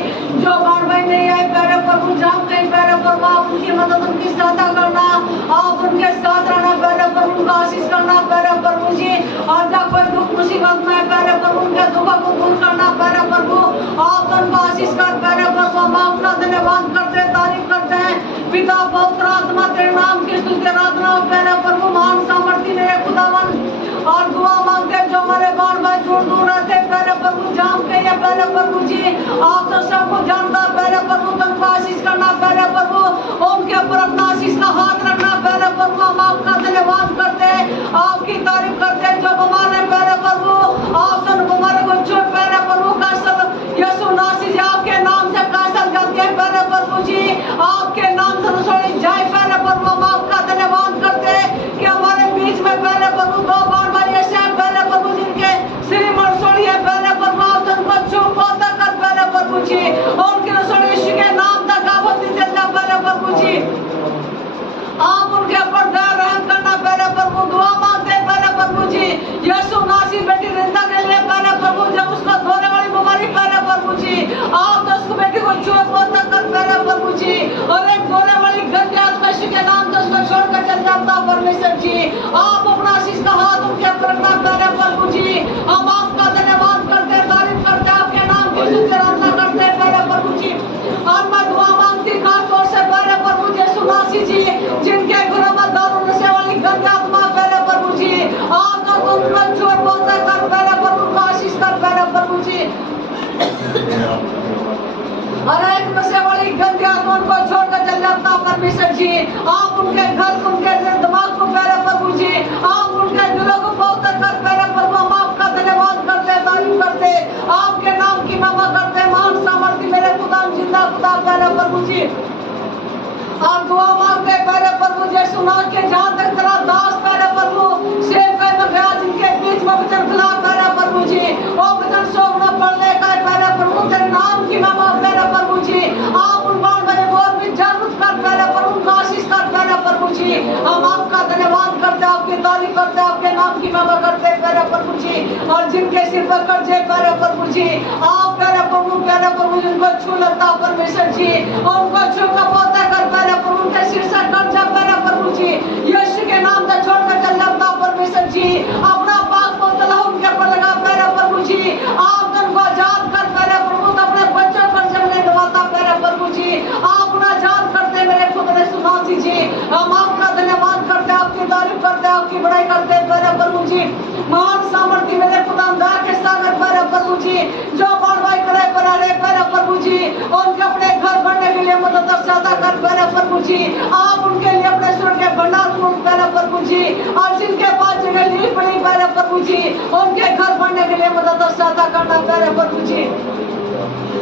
जो बार भाई नहीं आए प्यारे प्रभु, जहाँ कहीं प्यारे प्रभु आप उनकी मदद उनकी सहायता करना, आप उनके साथ रहना प्यारे प्रभु, उनका आशीष करना प्यारे प्रभु जी। और जब कोई दुख मुसीबत में प्यारे प्रभु उनके दुखों को दूर करना प्यारे प्रभु, आप उनका आशीष कर प्यारे प्रभु। हम आपका धन्यवाद करते, तारीफ करते हैं पिता पवित्र आत्मा तेरे नाम की स्तुति आराधना प्यारे प्रभु। महान सामर्थ्य मेरे खुदावन और दुआ मांगते जो हमारे बार बार दूर दूर रहते प्यारे प्रभु, जाम के ये प्यारे प्रभु जी आप तो सबको जानता प्यारे प्रभु, तुमको आशीष करना प्यारे प्रभु, उनके ऊपर अपना आशीष का हाथ रखना प्यारे प्रभु। हम आपका धन्यवाद करते, आपकी तारीफ करते। जो हमारे प्यारे प्रभु आप सन हमारे को छो प्यारे प्रभु का सब यीशु मसीह जी आपके नाम से कासल जाते हैं प्यारे प्रभु जी, आपके नाम से रसोई जाए प्यारे प्रभु। हम आपका धन्यवाद करते कि हमारे बीच में प्यारे प्रभु दो बार ऐसे प्यारे प्रभु जिनके श्रीमन सोड़ी है प्यारे प्रभु, आप उनको छू पाता कर प्यारे प्रभु जी, उनकी रसोई यीशु के नाम तक आप चलना प्यारे प्रभु जी। आप उनके ऊपर दया रहम करना प्यारे प्रभु, दुआ मांगते प्यारे प्रभु जी। यीशु मसीह बेटी रिंदा के लिए प्यारे प्रभु, जब उसको धोने वाली बीमारी प्यारे प्रभु जी आप तो उसको बेटी को छुए पोता कर प्यारे प्रभु जी। और एक धोने वाली गंदी आत्मा यीशु के नाम से उसको छोड़कर चल जाता परमेश्वर जी, आप अपना आशीष का हाथ उनके ऊपर रखना प्यारे प्रभु जी। हम आपका धन्यवाद करते, तारीफ करते, आपके नाम की स्तुति आराधना करते प्यारे प्रभु जी। और मैं दुआ मांगती खास तौर से प्यारे प्रभु यीशु मसीह जी, जिनके घरों में दारू नशे वाली गंदी आत्मा प्यारे प्रभु जी आप तो तुमको छोड़ बोलते कर प्यारे प्रभु का आशीष कर प्यारे प्रभु जी। और एक नशे वाली गंदी आत्मा को छोड़कर चल जाता परमेश्वर जी, आप उनके घर उनके दिमाग को प्यारे प्रभु जी आप उनके दिलों को पवित्र कर प्यारे प्रभु। हम आपका धन्यवाद करते, तारीफ करते, आपके नाम की महिमा करते। महान सामर्थ्य मेरे खुदा जिंदा खुदा प्यारे प्रभु जी। सुना के जहाँ तक तेरा दास प्यारे प्रभु सेवकाई में गया जिनके बीच में वचन खुला प्यारे प्रभु जी, वो वचन शोभ न पड़ने का प्यारे प्रभु तेरे नाम की महिमा प्यारे प्रभु जी। आप उन बाण मेरे बहुत भी जागरूक कर प्यारे प्रभु, उनका आशीष कर प्यारे प्रभु जी। हम आपका धन्यवाद करते, आपकी तारीफ करते, आपके नाम की महिमा करते प्यारे प्रभु जी। और जिनके सिर पर कर्जे प्यारे प्रभु जी, आप प्यारे प्रभु जिनको छू लगता परमेश्वर जी, उनको छू का पोता कर प्यारे प्रभु, उनके सिर से कर्जा प्यारे प्रभु जी, यीशु के नाम से छोड़कर चल लगता परमेश्वर जी। अपना पाक बोतल उनके पर लगा प्यारे प्रभु जी, आप उनको आजाद कर प्यारे प्रभु, अपने बच्चों पर जमने दबाता प्यारे प्रभु जी। आप उन्हें आजाद करते मेरे खुद ने सुना जी। हम आपका धन्यवाद करते, आपकी तारीफ करते, आपकी बड़ाई करते प्यारे प्रभु जी। महान सामर्थ्य मेरे खुदा के सागर प्यारे प्रभु जी, जो बाई करे परारे प्यारे प्रभु जी, उनके अपने घर बनने के लिए मदद और सहायता कर प्यारे प्रभु जी। आप उनके लिए अपने स्वर्ग के भंडार खोल प्यारे प्रभु जी, और जिनके पास जगह नहीं पड़ी प्यारे प्रभु जी, उनके घर बनने के लिए मदद और सहायता करना प्यारे प्रभु जी।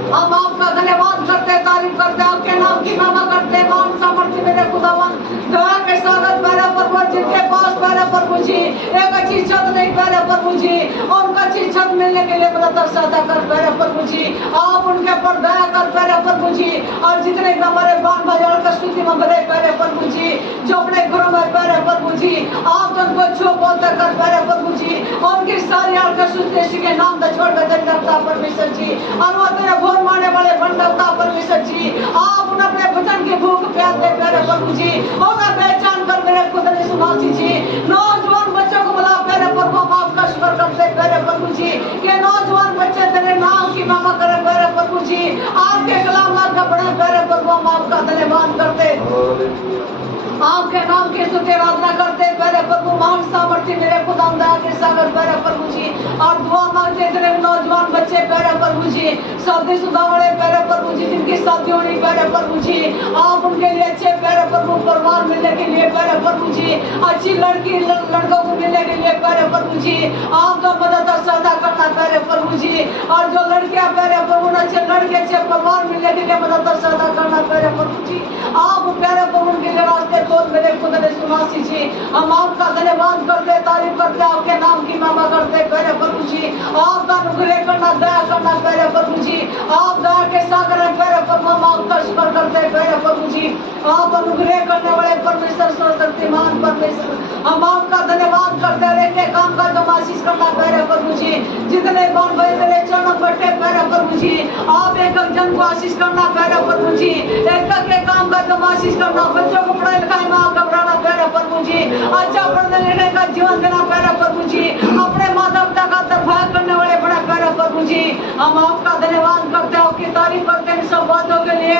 हम आपका धन्यवाद करते, तारीफ करते, आपके नाम की महिमा करते। मान सामर्थ्य मेरे खुदावन दया के सागर प्यारे प्रभु, जिनके पास प्यारे प्रभु जी एक अच्छी छत नहीं प्यारे प्रभु जी, उनका अच्छी छत मिलने के लिए मदद और सहायता कर प्यारे प्रभु जी। आप उनके पर दया कर प्यारे प्रभु जी, और जितने हमारे बाण भाई और स्तुति में भरे प्यारे प्रभु जी, जो अपने घरों में प्यारे प्रभु जी, आप उनको छू बोलते कर प्यारे प्रभु जी, उनकी सारी स्तुति के नाम से छोड़ कर करता परमेश्वर जी। और वो तेरे भोर मारने वाले बंधवता परमेश्वर जी, आप उन्हें अपने वचन की भूख प्यास दे प्यारे प्रभु जी, उन्हें पहचान कर मेरे खुद ने सुना जी। नौजवान बच्चों को बुला प्यारे प्रभु, हम आपका शुक्र करते प्यारे प्रभु जी, कि नौजवान बच्चे तेरे नाम की महिमा करें प्यारे प्रभु जी, आपके कलाम का बड़े प्यारे प्रभु, हम आपका धन्यवाद करते, आपके नाम की स्तुति आराधना करते प्यारे प्रभु। महान सामर्थ्य मेरे खुदा के सागर प्यारे प्रभु जी, और दुआ मांगते तेरे नौजवान बच्चे प्यारे प्रभु जी, शादीशुदा वाले प्यारे प्रभु जी, जिनकी शादी होनी प्यारे प्रभु जी, आप उनके लिए अच्छे प्यारे प्रभु परिवार मिलने के लिए प्यारे प्रभु जी, अच्छी लड़की लड़कों को मिलने के लिए प्यारे प्रभु जी, आप तो मदद और सहायता करना प्यारे प्रभु जी। और जो लड़कियां प्यारे प्रभु, अच्छे लड़के अच्छे परिवार मिलने के लिए मदद और सहायता करना प्यारे प्रभु जी। आप प्यारे प्रभु के लिए रास्ते खोल मेरे खुद ने सुना जी। हम आपका धन्यवाद करते, तारीफ करते, आपके नाम की महिमा करते प्यारे प्रभु जी। आपका अनुग्रह करना, दया करना प्यारे प्रभु जी, आप दया के सागर हैं प्यारे प्रभु, हम आपका शुक्र करते प्यारे प्रभु जी। आप अनुग्रह करने वाले परमेश्वर, सर्वशक्तिमान परमेश्वर, हम आपका धन्यवाद करते रहते, काम का जो आशीष करना प्यारे प्रभु जी, जितने बाण भाई तेरे चरणों बैठे प्यारे प्रभु जी, आप एक जन को आशीष करना प्यारे प्रभु जी, एक के काम का जो आशीष करना, बच्चों को पढ़ाई लिखाई में आप घबराना प्यारे प्रभु जी, अच्छा पढ़ने लिखने का जीवन देना प्यारे प्रभु जी, अपने माता पिता का दरबार करने वाले बड़े प्यारे प्रभु जी। हम आपका धन्यवाद करते हैं, आपकी तारीफ करते हैं सब बातों के लिए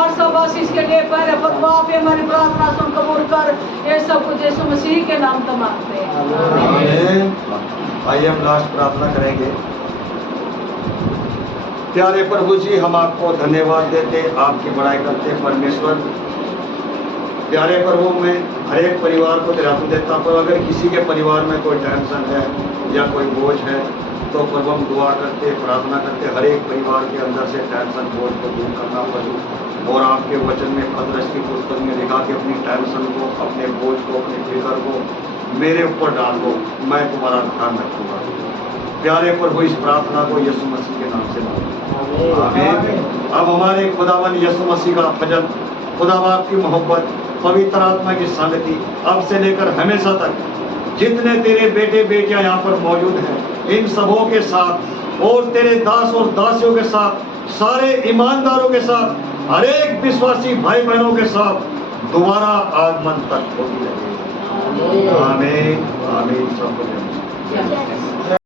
और सब आशीष के लिए प्यारे प्रभु। आप हमारी प्रार्थना सुन कबूल कर, ये सब कुछ यीशु मसीह के नाम से मांगते हैं। आइए हम लास्ट प्रार्थना करेंगे। प्यारे प्रभु जी, हम आपको धन्यवाद देते, आपकी बड़ाई करते परमेश्वर। प्यारे प्रभु, मैं हर एक परिवार को तेरा देता हूँ, अगर किसी के परिवार में कोई टेंशन है या कोई बोझ है तो प्रभु हम दुआ करते, प्रार्थना करते, हर एक परिवार के अंदर से टेंशन बोझ को दूर करना प्रभु। और आपके वचन में पतरस की पुस्तक में लिखा कि अपनी टेंशन को, अपने बोझ को, अपनी फिक्र को मेरे ऊपर डाल दो, मैं तुम्हारा ध्यान रखूंगा। प्यारे प्रभु, इस प्रार्थना को यीशु मसीह के नाम से मांगते हैं, आमीन। अब हमारे खुदावन यीशु मसीह का फजल, खुदा बाप की मोहब्बत, पवित्र आत्मा की संगति अब से लेकर हमेशा तक जितने तेरे बेटे बेटियां यहाँ पर मौजूद हैं, इन सबों के साथ और तेरे दास और दासियों के साथ, सारे ईमानदारों के साथ, हर एक विश्वासी भाई बहनों के साथ दोबारा आगमन तक होती रहेगी। आमीन, आमीन। सब